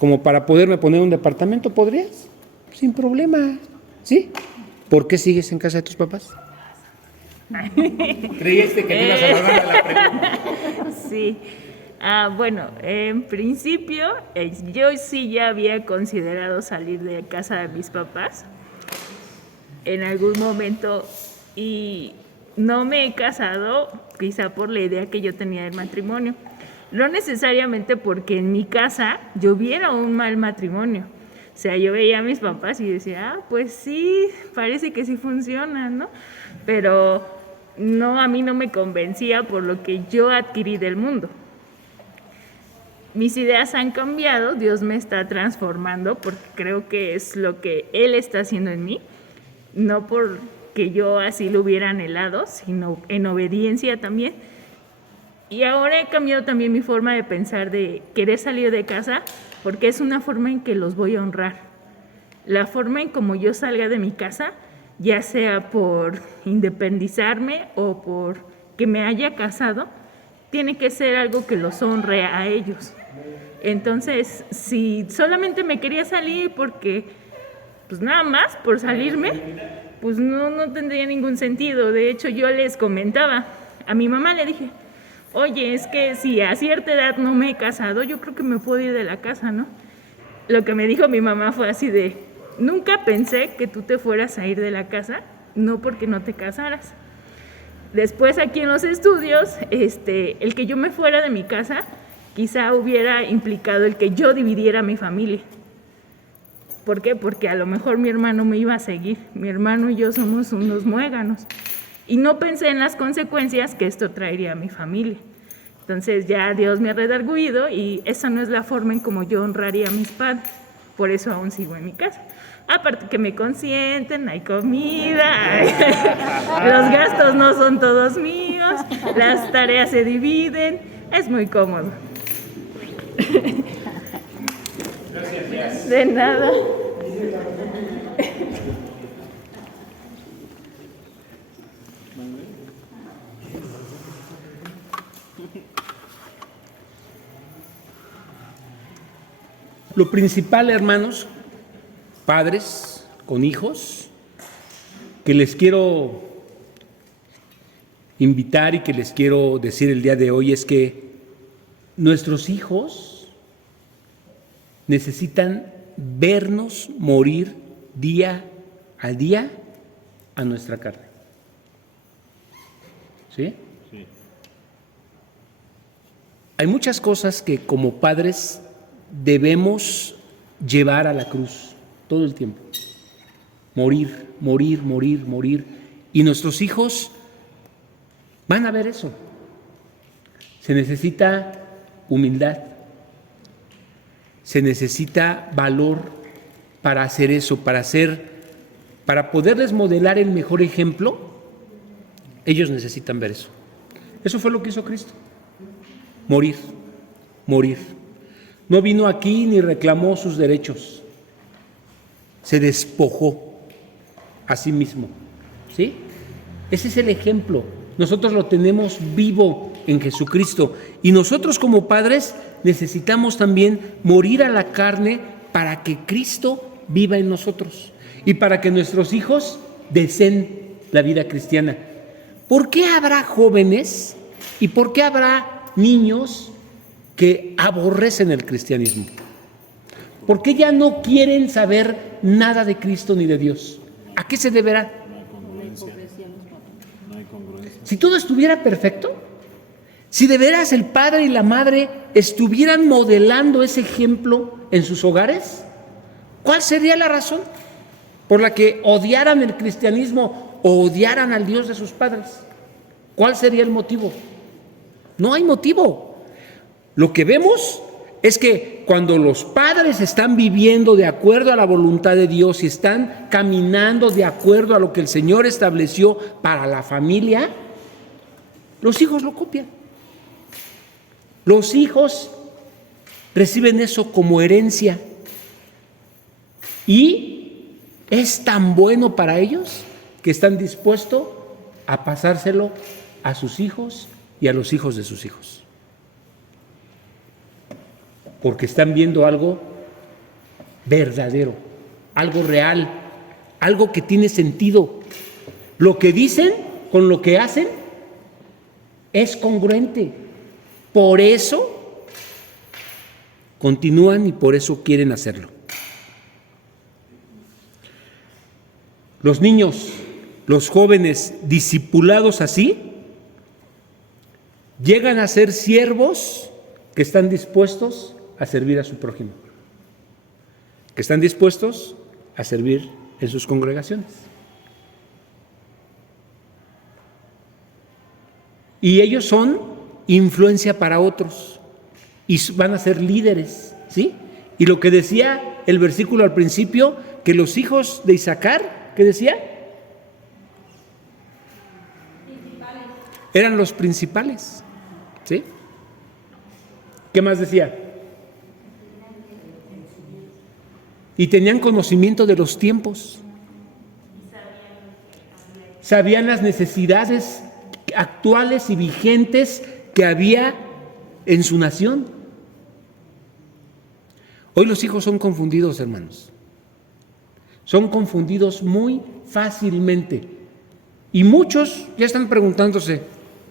como para poderme poner un departamento, ¿podrías? Sin problema, ¿sí? ¿Por qué sigues en casa de tus papás? ¿Creíste que me ibas a agarrar la pregunta? Sí. Bueno, en principio, yo sí ya había considerado salir de casa de mis papás en algún momento y no me he casado quizá por la idea que yo tenía del matrimonio. No necesariamente porque en mi casa yo viera un mal matrimonio. O sea, yo veía a mis papás y decía, pues sí, parece que sí funciona, ¿no? Pero no, a mí no me convencía por lo que yo adquirí del mundo. Mis ideas han cambiado, Dios me está transformando porque creo que es lo que Él está haciendo en mí, no porque yo así lo hubiera anhelado, sino en obediencia también. Y ahora he cambiado también mi forma de pensar de querer salir de casa porque es una forma en que los voy a honrar. La forma en como yo salga de mi casa, ya sea por independizarme o por que me haya casado, tiene que ser algo que los honre a ellos. Entonces, si solamente me quería salir porque, pues nada más por salirme, pues no tendría ningún sentido. De hecho, yo les comentaba, a mi mamá le dije, oye, es que si a cierta edad no me he casado, yo creo que me puedo ir de la casa, ¿no? Lo que me dijo mi mamá fue así de, nunca pensé que tú te fueras a ir de la casa, no porque no te casaras. Después aquí en los estudios, el que yo me fuera de mi casa, quizá hubiera implicado el que yo dividiera mi familia. ¿Por qué? Porque a lo mejor mi hermano me iba a seguir. Mi hermano y yo somos unos muéganos. Y no pensé en las consecuencias que esto traería a mi familia. Entonces ya Dios me ha redarguido y esa no es la forma en como yo honraría a mis padres. Por eso aún sigo en mi casa. Aparte que me consienten, hay comida, los gastos no son todos míos. las tareas se dividen, es muy cómodo. De nada. Lo principal, hermanos, padres con hijos, que les quiero invitar y que les quiero decir el día de hoy es que nuestros hijos necesitan vernos morir día a día a nuestra carne. ¿Sí? Sí. Hay muchas cosas que como padres debemos llevar a la cruz todo el tiempo. Morir, morir, morir, morir. Y nuestros hijos van a ver eso. Se necesita humildad. Se necesita valor para hacer eso, para poderles modelar el mejor ejemplo. Ellos necesitan ver eso. Eso fue lo que hizo Cristo. Morir, morir. No vino aquí ni reclamó sus derechos. Se despojó a sí mismo. ¿Sí? Ese es el ejemplo. Nosotros lo tenemos vivo en Jesucristo. Y nosotros como padres necesitamos también morir a la carne para que Cristo viva en nosotros y para que nuestros hijos deseen la vida cristiana. ¿Por qué habrá jóvenes y por qué habrá niños que aborrecen el cristianismo? ¿Por qué ya no quieren saber nada de Cristo ni de Dios? ¿A qué se deberá? No hay congruencia. Si todo estuviera perfecto, si de veras el padre y la madre estuvieran modelando ese ejemplo en sus hogares, ¿cuál sería la razón por la que odiaran el cristianismo o odiaran al Dios de sus padres? ¿Cuál sería el motivo? No hay motivo. Lo que vemos es que cuando los padres están viviendo de acuerdo a la voluntad de Dios y están caminando de acuerdo a lo que el Señor estableció para la familia, los hijos lo copian. Los hijos reciben eso como herencia y es tan bueno para ellos que están dispuestos a pasárselo a sus hijos y a los hijos de sus hijos. Porque están viendo algo verdadero, algo real, algo que tiene sentido. Lo que dicen con lo que hacen es congruente. Por eso continúan y por eso quieren hacerlo. Los niños, los jóvenes discipulados así, llegan a ser siervos que están dispuestos a servir a su prójimo, que están dispuestos a servir en sus congregaciones. Y ellos son influencia para otros y van a ser líderes, ¿sí? Y lo que decía el versículo al principio, que los hijos de Isaacar, ¿qué decía? Eran los principales, ¿sí? ¿Qué más decía? Y tenían conocimiento de los tiempos. Sabían las necesidades actuales y vigentes que había en su nación. Hoy los hijos son confundidos, hermanos. Son confundidos muy fácilmente. Y muchos ya están preguntándose,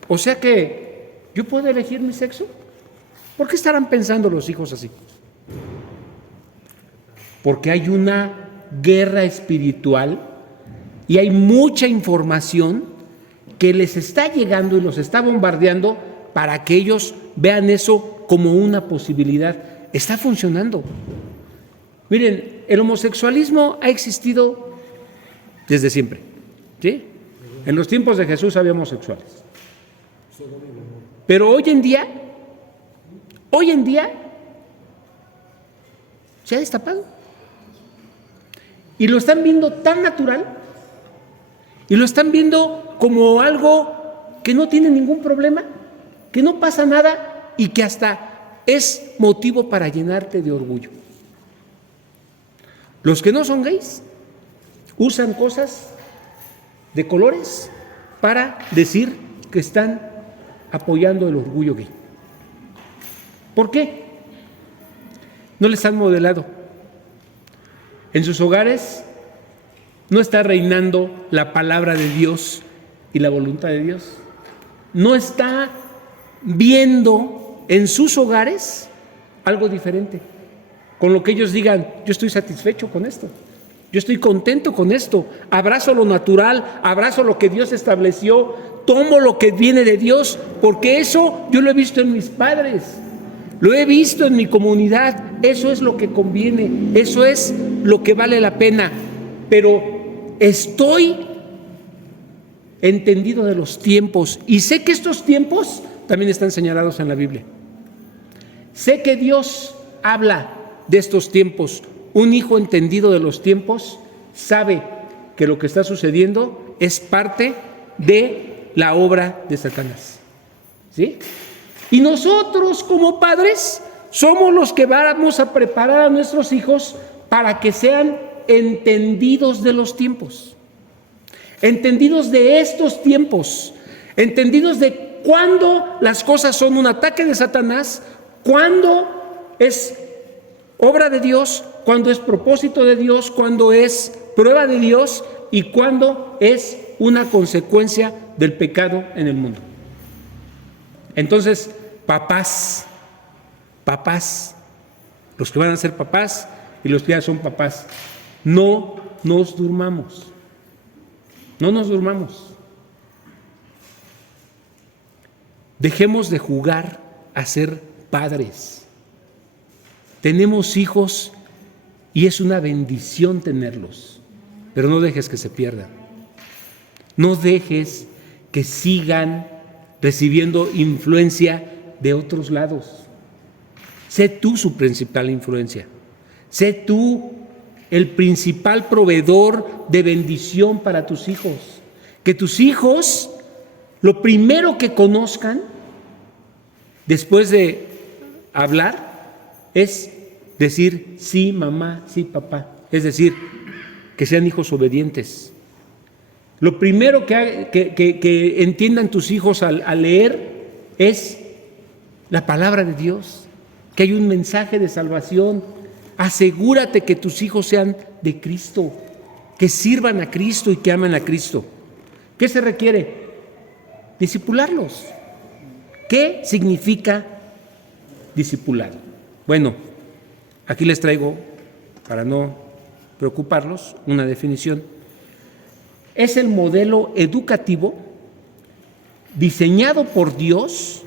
o sea que ¿yo puedo elegir mi sexo? ¿Por qué estarán pensando los hijos así? Porque hay una guerra espiritual y hay mucha información que les está llegando y los está bombardeando para que ellos vean eso como una posibilidad. Está funcionando. Miren, el homosexualismo ha existido desde siempre, ¿sí? En los tiempos de Jesús había homosexuales. Pero hoy en día se ha destapado. Y lo están viendo tan natural y lo están viendo como algo que no tiene ningún problema, que no pasa nada y que hasta es motivo para llenarte de orgullo. Los que no son gays usan cosas de colores para decir que están apoyando el orgullo gay. ¿Por qué? No les han modelado. En sus hogares no está reinando la palabra de Dios y la voluntad de Dios. No está viendo en sus hogares algo diferente. Con lo que ellos digan, yo estoy satisfecho con esto. Yo estoy contento con esto. Abrazo lo natural, abrazo lo que Dios estableció, tomo lo que viene de Dios, porque eso yo lo he visto en mis padres, lo he visto en mi comunidad. Eso es lo que conviene, eso es lo que vale la pena. Pero estoy entendido de los tiempos y sé que estos tiempos también están señalados en la Biblia. Sé que Dios habla de estos tiempos. Un hijo entendido de los tiempos sabe que lo que está sucediendo es parte de la obra de Satanás. ¿Sí? Y nosotros como padres somos los que vamos a preparar a nuestros hijos para que sean entendidos de los tiempos, entendidos de estos tiempos, entendidos de cuándo las cosas son un ataque de Satanás, cuándo es obra de Dios, cuándo es propósito de Dios, cuándo es prueba de Dios y cuándo es una consecuencia del pecado en el mundo. Entonces, papás, los que van a ser papás y los que ya son papás, no nos durmamos. No nos durmamos. Dejemos de jugar a ser padres. Tenemos hijos y es una bendición tenerlos, pero no dejes que se pierdan. No dejes que sigan recibiendo influencia de otros lados. Sé tú su principal influencia. Sé tú el principal proveedor de bendición para tus hijos. Que tus hijos, lo primero que conozcan, después de hablar, es decir sí mamá, sí papá. Es decir, que sean hijos obedientes. Lo primero que entiendan tus hijos al leer es la palabra de Dios, que hay un mensaje de salvación. Asegúrate que tus hijos sean de Cristo, que sirvan a Cristo y que amen a Cristo. ¿Qué se requiere? Discipularlos. ¿Qué significa discipulado? Bueno, aquí les traigo, para no preocuparlos, una definición. Es el modelo educativo diseñado por Dios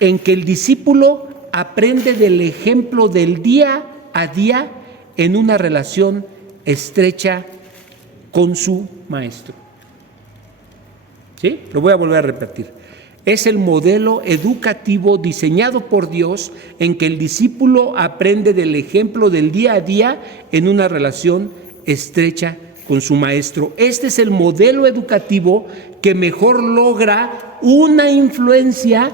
en que el discípulo aprende del ejemplo del día a día en una relación estrecha con su maestro. ¿Sí? Lo voy a volver a repetir. Es el modelo educativo diseñado por Dios en que el discípulo aprende del ejemplo del día a día en una relación estrecha con su maestro. Este es el modelo educativo que mejor logra una influencia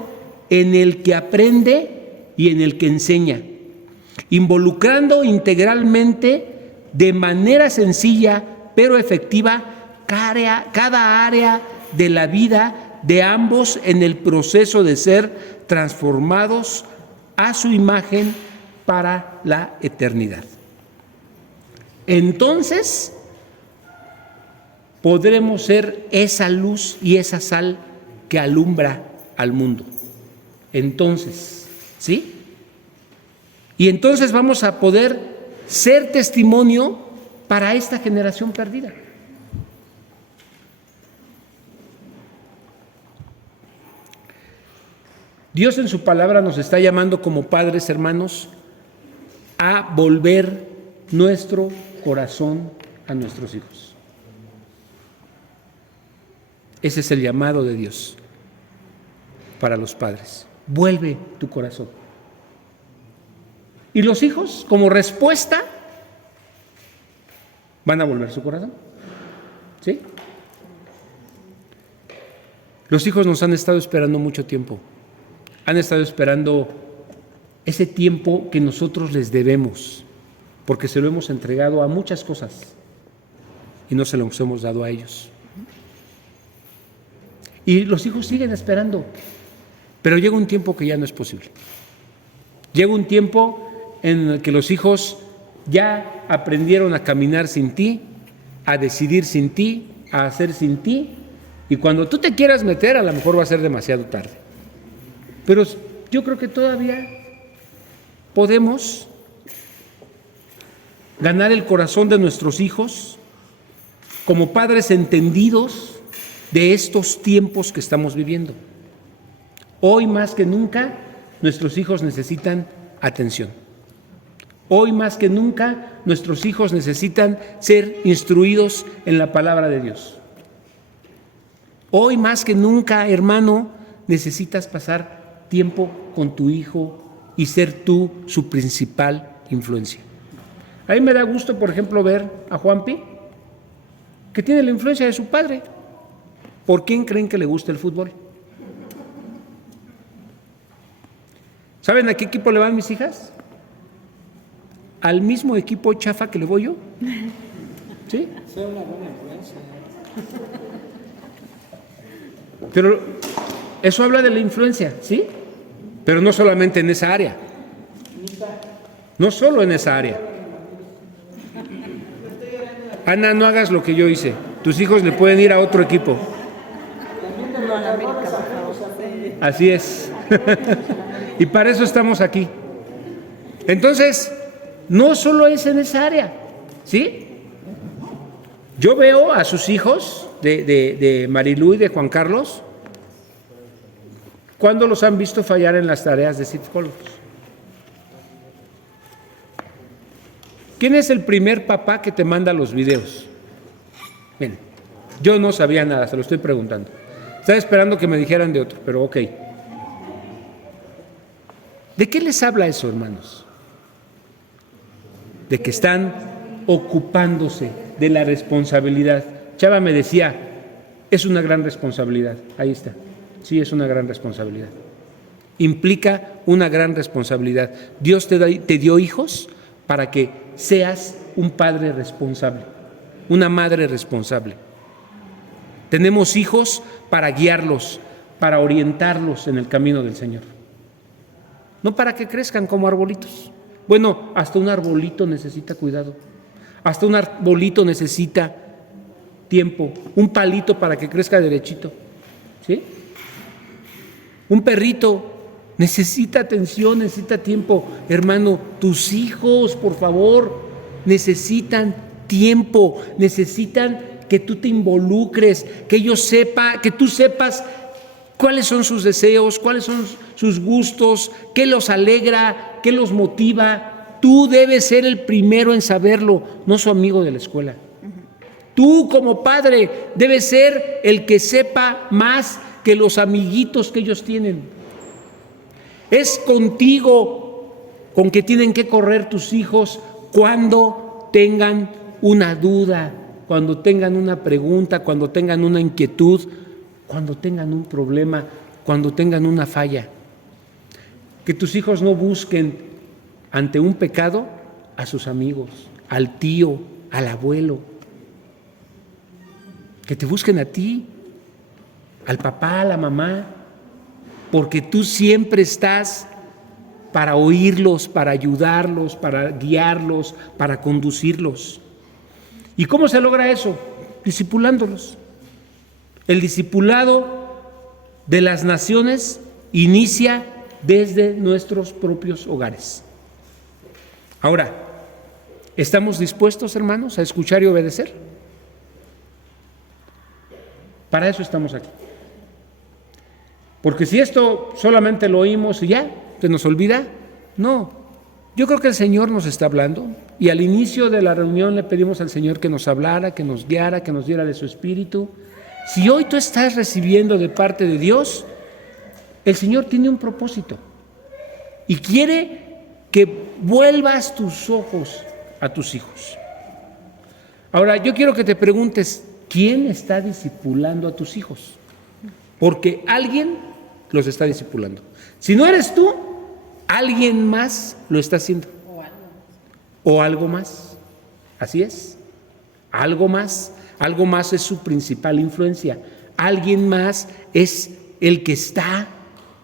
en el que aprende y en el que enseña, involucrando integralmente de manera sencilla pero efectiva cada área de la vida de ambos en el proceso de ser transformados a su imagen para la eternidad. Entonces, podremos ser esa luz y esa sal que alumbra al mundo. Entonces, ¿sí? Y entonces vamos a poder ser testimonio para esta generación perdida. Dios en su palabra nos está llamando como padres, hermanos, a volver nuestro corazón a nuestros hijos. Ese es el llamado de Dios para los padres. Vuelve tu corazón. Y los hijos, como respuesta, van a volver su corazón. ¿Sí? Los hijos nos han estado esperando mucho tiempo. Han estado esperando ese tiempo que nosotros les debemos, porque se lo hemos entregado a muchas cosas y no se lo hemos dado a ellos. Y los hijos siguen esperando, pero llega un tiempo que ya no es posible. Llega un tiempo en el que los hijos ya aprendieron a caminar sin ti, a decidir sin ti, a hacer sin ti, y cuando tú te quieras meter, a lo mejor va a ser demasiado tarde. Pero yo creo que todavía podemos ganar el corazón de nuestros hijos como padres entendidos de estos tiempos que estamos viviendo. Hoy más que nunca, nuestros hijos necesitan atención. Hoy más que nunca, nuestros hijos necesitan ser instruidos en la palabra de Dios. Hoy más que nunca, hermano, necesitas pasar tiempo con tu hijo y ser tú su principal influencia. A mí me da gusto, por ejemplo, ver a Juanpi, que tiene la influencia de su padre. ¿Por quién creen que le gusta el fútbol? ¿Saben a qué equipo le van mis hijas? Al mismo equipo chafa que le voy yo. ¿Sí? Sea una buena influencia. Pero eso habla de la influencia, ¿sí? Pero no solamente en esa área. No solo en esa área. Ana, no hagas lo que yo hice. Tus hijos le pueden ir a otro equipo. Así es. Y para eso estamos aquí. Entonces, no solo es en esa área, ¿sí? Yo veo a sus hijos de Marilú y de Juan Carlos, ¿cuándo los han visto fallar en las tareas de psicólogos? ¿Quién es el primer papá que te manda los videos? Bien, yo no sabía nada, se lo estoy preguntando. Estaba esperando que me dijeran de otro, pero ok. ¿De qué les habla eso, hermanos? De que están ocupándose de la responsabilidad. Chava me decía, es una gran responsabilidad. Ahí está. Sí, es una gran responsabilidad. Implica una gran responsabilidad. Dios te dio hijos para que seas un padre responsable, una madre responsable. Tenemos hijos para guiarlos, para orientarlos en el camino del Señor. No para que crezcan como arbolitos. Bueno, hasta un arbolito necesita cuidado. Hasta un arbolito necesita tiempo. Un palito para que crezca derechito. ¿Sí? Un perrito necesita atención, necesita tiempo. Hermano, tus hijos, por favor, necesitan tiempo. Necesitan que tú te involucres, que que tú sepas cuáles son sus deseos, cuáles son sus gustos, qué los alegra, qué los motiva. Tú debes ser el primero en saberlo, no su amigo de la escuela. Tú como padre debes ser el que sepa más que los amiguitos que ellos tienen. Es contigo con que tienen que correr tus hijos cuando tengan una duda, cuando tengan una pregunta, cuando tengan una inquietud, cuando tengan un problema, cuando tengan una falla. Que tus hijos no busquen ante un pecado a sus amigos, al tío, al abuelo. Que te busquen a ti, al papá, a la mamá, porque tú siempre estás para oírlos, para ayudarlos, para guiarlos, para conducirlos. ¿Y cómo se logra eso? Discipulándolos. El discipulado de las naciones inicia desde nuestros propios hogares. Ahora, ¿estamos dispuestos, hermanos, a escuchar y obedecer? Para eso estamos aquí. Porque si esto solamente lo oímos y ya, se nos olvida, no. Yo creo que el Señor nos está hablando y al inicio de la reunión le pedimos al Señor que nos hablara, que nos guiara, que nos diera de su Espíritu. Si hoy tú estás recibiendo de parte de Dios, el Señor tiene un propósito y quiere que vuelvas tus ojos a tus hijos. Ahora, yo quiero que te preguntes, ¿quién está discipulando a tus hijos? porque alguien los está discipulando. Si no eres tú, alguien más lo está haciendo. O algo más. Así es. Algo más. Algo más es su principal influencia. Alguien más es el que está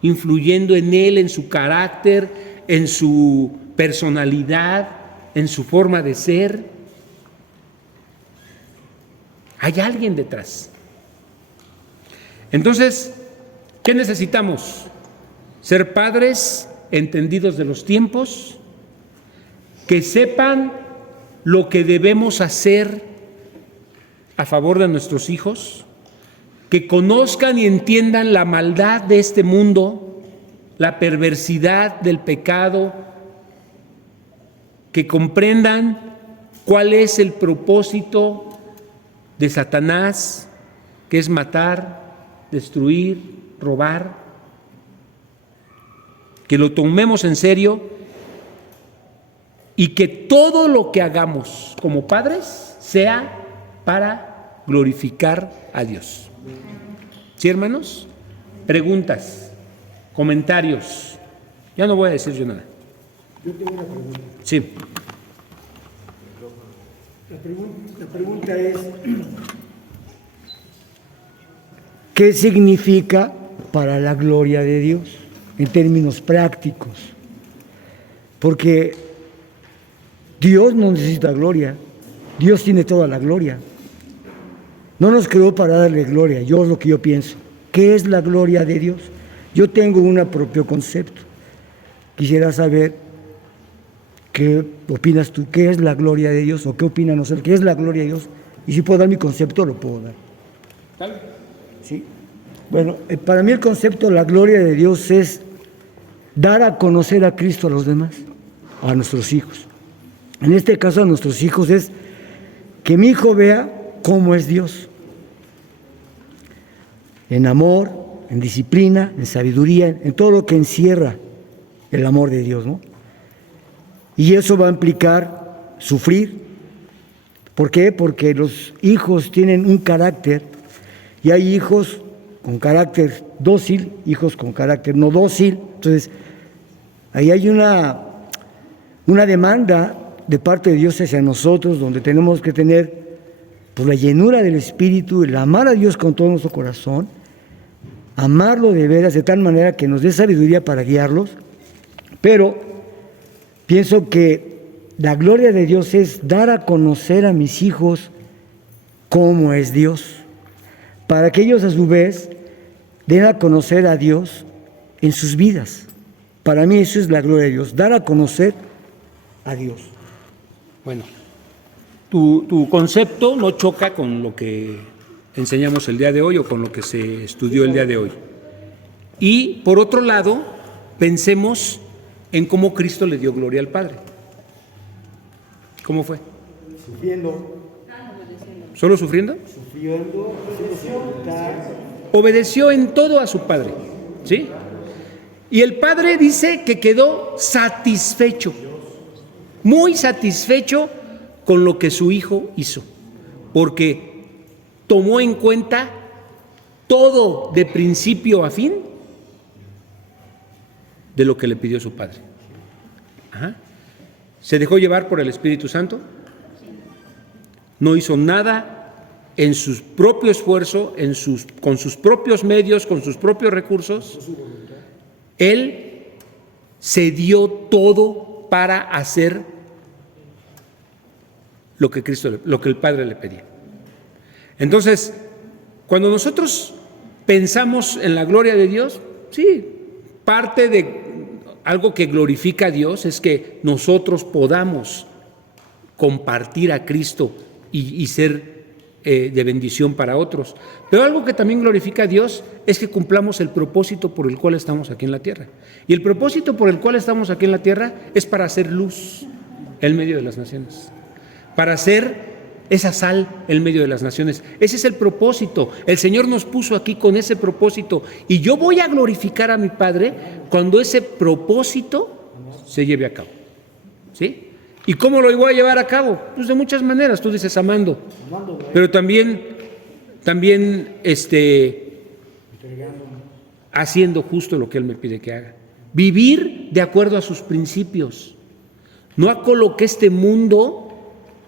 influyendo en él, en su carácter, en su personalidad, en su forma de ser. Hay alguien detrás. Entonces, ¿qué necesitamos? Ser padres entendidos de los tiempos, que sepan lo que debemos hacer a favor de nuestros hijos, que conozcan y entiendan la maldad de este mundo, la perversidad del pecado, que comprendan cuál es el propósito de Satanás, que es matar, destruir, robar, que lo tomemos en serio y que todo lo que hagamos como padres sea para glorificar a Dios. ¿Sí, hermanos? Preguntas, comentarios. Ya no voy a decir yo nada. Yo tengo una pregunta. Sí. La pregunta es, ¿qué significa para la gloria de Dios en términos prácticos? Porque Dios no necesita gloria, Dios tiene toda la gloria. No nos creó para darle gloria, yo es lo que yo pienso. ¿Qué es la gloria de Dios? Yo tengo un propio concepto. Quisiera saber qué opinas tú, qué es la gloria de Dios, o qué opinan nosotros, qué es la gloria de Dios. Y si puedo dar mi concepto, lo puedo dar. ¿Sí? Bueno, para mí el concepto de la gloria de Dios es dar a conocer a Cristo a los demás, a nuestros hijos. En este caso a nuestros hijos es que mi hijo vea cómo es Dios. En amor, en disciplina, en sabiduría, en todo lo que encierra el amor de Dios, ¿no? Y eso va a implicar sufrir. ¿Por qué? Porque los hijos tienen un carácter y hay hijos con carácter dócil, hijos con carácter no dócil. Entonces, ahí hay una demanda de parte de Dios hacia nosotros, donde tenemos que tener pues, la llenura del Espíritu, el amar a Dios con todo nuestro corazón, amarlo de veras de tal manera que nos dé sabiduría para guiarlos, pero pienso que la gloria de Dios es dar a conocer a mis hijos cómo es Dios, para que ellos a su vez den a conocer a Dios en sus vidas. Para mí eso es la gloria de Dios, dar a conocer a Dios. Bueno, tu concepto no choca con lo que enseñamos el día de hoy o con lo que se estudió el día de hoy. Y por otro lado, pensemos en cómo Cristo le dio gloria al Padre. ¿Cómo fue? Sufriendo. ¿Solo sufriendo? Sufriendo, obedeció en todo a su Padre, ¿sí? Y el Padre dice que quedó satisfecho, muy satisfecho con lo que su Hijo hizo, porque tomó en cuenta todo de principio a fin de lo que le pidió su Padre. Ajá. Se dejó llevar por el Espíritu Santo, no hizo nada en su propio esfuerzo, con sus propios medios, con sus propios recursos. Él se dio todo para hacer lo que el Padre le pedía. Entonces, cuando nosotros pensamos en la gloria de Dios, sí, parte de algo que glorifica a Dios es que nosotros podamos compartir a Cristo y ser de bendición para otros. Pero algo que también glorifica a Dios es que cumplamos el propósito por el cual estamos aquí en la tierra. Y el propósito por el cual estamos aquí en la tierra es para hacer luz en medio de las naciones, para hacer esa sal en medio de las naciones. Ese es el propósito. El Señor nos puso aquí con ese propósito. Y yo voy a glorificar a mi Padre cuando ese propósito se lleve a cabo. ¿Sí? ¿Y cómo lo voy a llevar a cabo? Pues de muchas maneras. Tú dices amando. Pero también haciendo justo lo que Él me pide que haga. Vivir de acuerdo a sus principios, no a lo que este mundo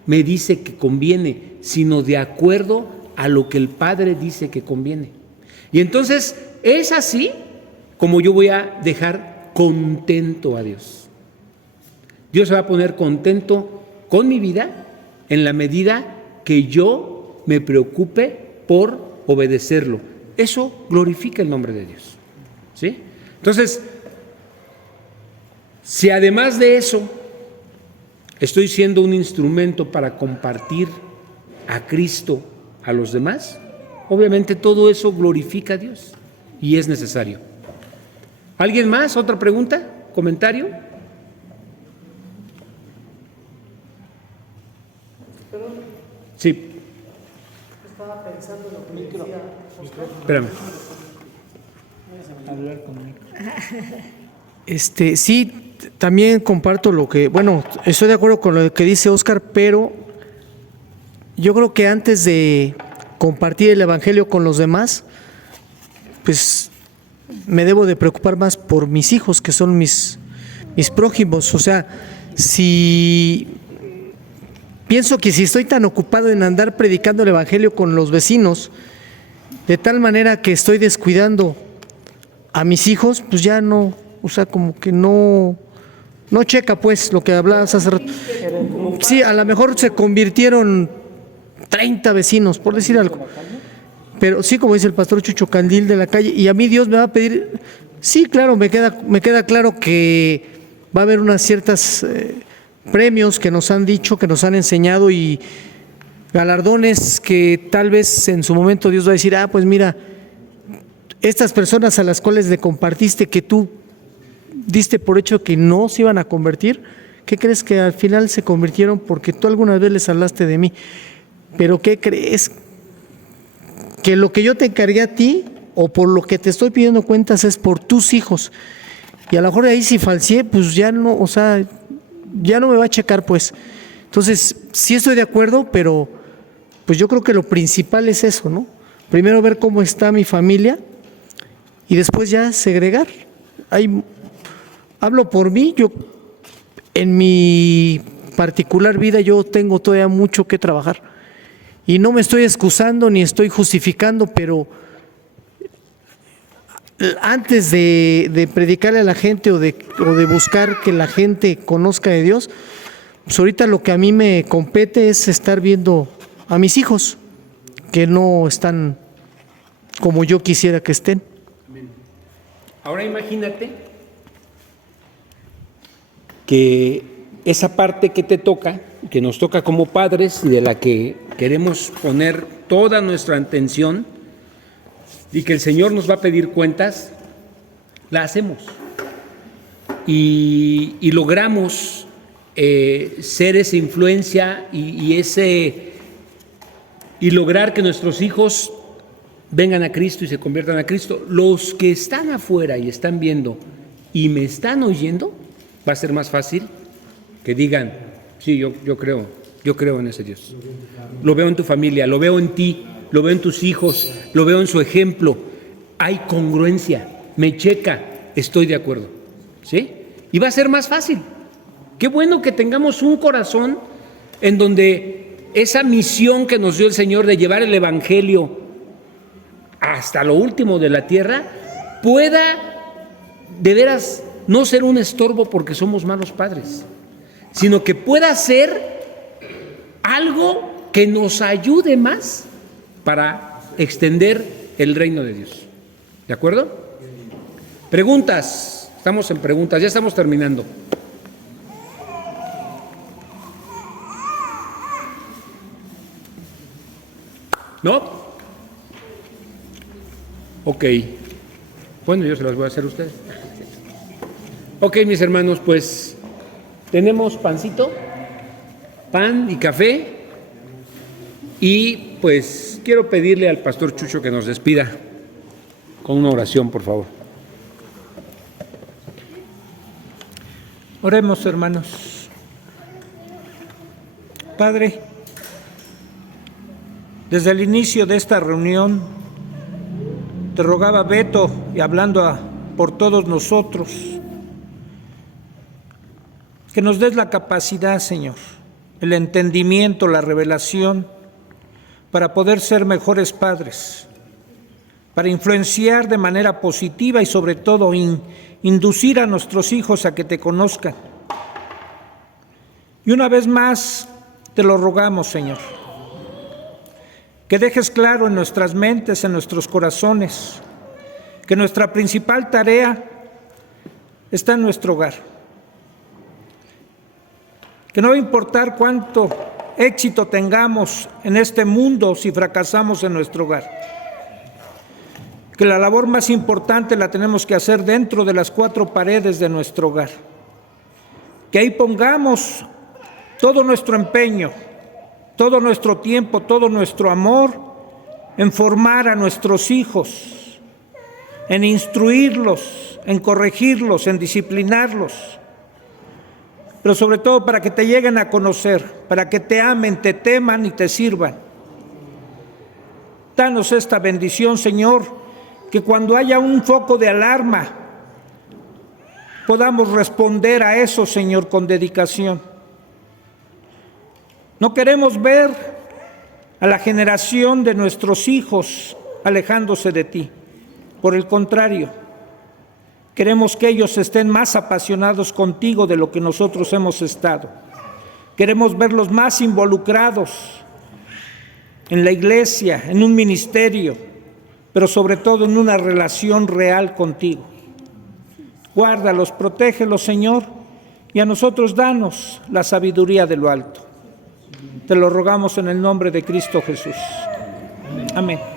me dice que conviene, sino de acuerdo a lo que el Padre dice que conviene. Y entonces es así como yo voy a dejar contento a Dios. Dios se va a poner contento con mi vida en la medida que yo me preocupe por obedecerlo. Eso glorifica el nombre de Dios, ¿sí? Entonces, si además de eso estoy siendo un instrumento para compartir a Cristo a los demás, obviamente todo eso glorifica a Dios y es necesario. ¿Alguien más? ¿Otra pregunta? ¿Comentario? Sí. Estaba pensando en lo que decía Oscar. Espérame. Sí, también comparto lo que, bueno, estoy de acuerdo con lo que dice Oscar, pero yo creo que antes de compartir el evangelio con los demás, pues me debo de preocupar más por mis hijos, que son mis prójimos. O sea, si pienso que si estoy tan ocupado en andar predicando el evangelio con los vecinos, de tal manera que estoy descuidando a mis hijos, pues ya no, o sea, como que no checa pues lo que hablabas hace rato. Sí, a lo mejor se convirtieron 30 vecinos, por decir algo. Pero sí, como dice el pastor Chucho Candil de la calle, y a mí Dios me va a pedir, sí, claro, me queda claro que va a haber unas ciertas premios que nos han dicho, que nos han enseñado, y galardones que tal vez en su momento Dios va a decir, pues mira, estas personas a las cuales le compartiste que tú diste por hecho que no se iban a convertir, ¿qué crees? Que al final se convirtieron porque tú alguna vez les hablaste de mí. Pero ¿qué crees? Que lo que yo te encargué a ti, o por lo que te estoy pidiendo cuentas, es por tus hijos. Y a lo mejor ahí si falseé, pues ya no, o sea, ya no me va a checar pues. Entonces, sí estoy de acuerdo, pero pues yo creo que lo principal es eso, ¿no? Primero ver cómo está mi familia y después ya segregar. Hablo por mí, yo en mi particular vida yo tengo todavía mucho que trabajar. Y no me estoy excusando ni estoy justificando, pero antes de predicarle a la gente o de buscar que la gente conozca de Dios, pues ahorita lo que a mí me compete es estar viendo a mis hijos, que no están como yo quisiera que estén. Ahora imagínate que esa parte que te toca, que nos toca como padres y de la que queremos poner toda nuestra atención y que el Señor nos va a pedir cuentas, la hacemos y logramos ser esa influencia y lograr que nuestros hijos vengan a Cristo y se conviertan a Cristo. Los que están afuera y están viendo y me están oyendo, va a ser más fácil que digan, sí, yo creo en ese Dios. Lo veo en tu familia, lo veo en ti, lo veo en tus hijos, lo veo en su ejemplo. Hay congruencia, me checa, estoy de acuerdo, ¿sí? Y va a ser más fácil. Qué bueno que tengamos un corazón en donde esa misión que nos dio el Señor de llevar el evangelio hasta lo último de la tierra pueda de veras no ser un estorbo porque somos malos padres, sino que pueda ser algo que nos ayude más para extender el reino de Dios. ¿De acuerdo? Preguntas. Estamos en preguntas, ya estamos terminando. ¿No? Ok. Bueno, yo se las voy a hacer a ustedes. Ok, mis hermanos, pues tenemos pancito, pan y café, y pues quiero pedirle al pastor Chucho que nos despida con una oración, por favor. Oremos, hermanos. Padre, desde el inicio de esta reunión Te rogaba, Beto, y hablando por todos nosotros, que nos des la capacidad, Señor, el entendimiento, la revelación, para poder ser mejores padres, para influenciar de manera positiva y sobre todo inducir a nuestros hijos a que te conozcan. Y una vez más te lo rogamos, Señor, que dejes claro en nuestras mentes, en nuestros corazones, que nuestra principal tarea está en nuestro hogar. Que no va a importar cuánto éxito tengamos en este mundo si fracasamos en nuestro hogar. Que la labor más importante la tenemos que hacer dentro de las 4 paredes de nuestro hogar. Que ahí pongamos todo nuestro empeño, todo nuestro tiempo, todo nuestro amor en formar a nuestros hijos, en instruirlos, en corregirlos, en disciplinarlos, pero sobre todo para que te lleguen a conocer, para que te amen, te teman y te sirvan. Danos esta bendición, Señor, que cuando haya un foco de alarma podamos responder a eso, Señor, con dedicación. No queremos ver a la generación de nuestros hijos alejándose de ti. Por el contrario, queremos que ellos estén más apasionados contigo de lo que nosotros hemos estado. Queremos verlos más involucrados en la iglesia, en un ministerio, pero sobre todo en una relación real contigo. Guárdalos, protégelos, Señor, y a nosotros danos la sabiduría de lo alto. Te lo rogamos en el nombre de Cristo Jesús. Amén.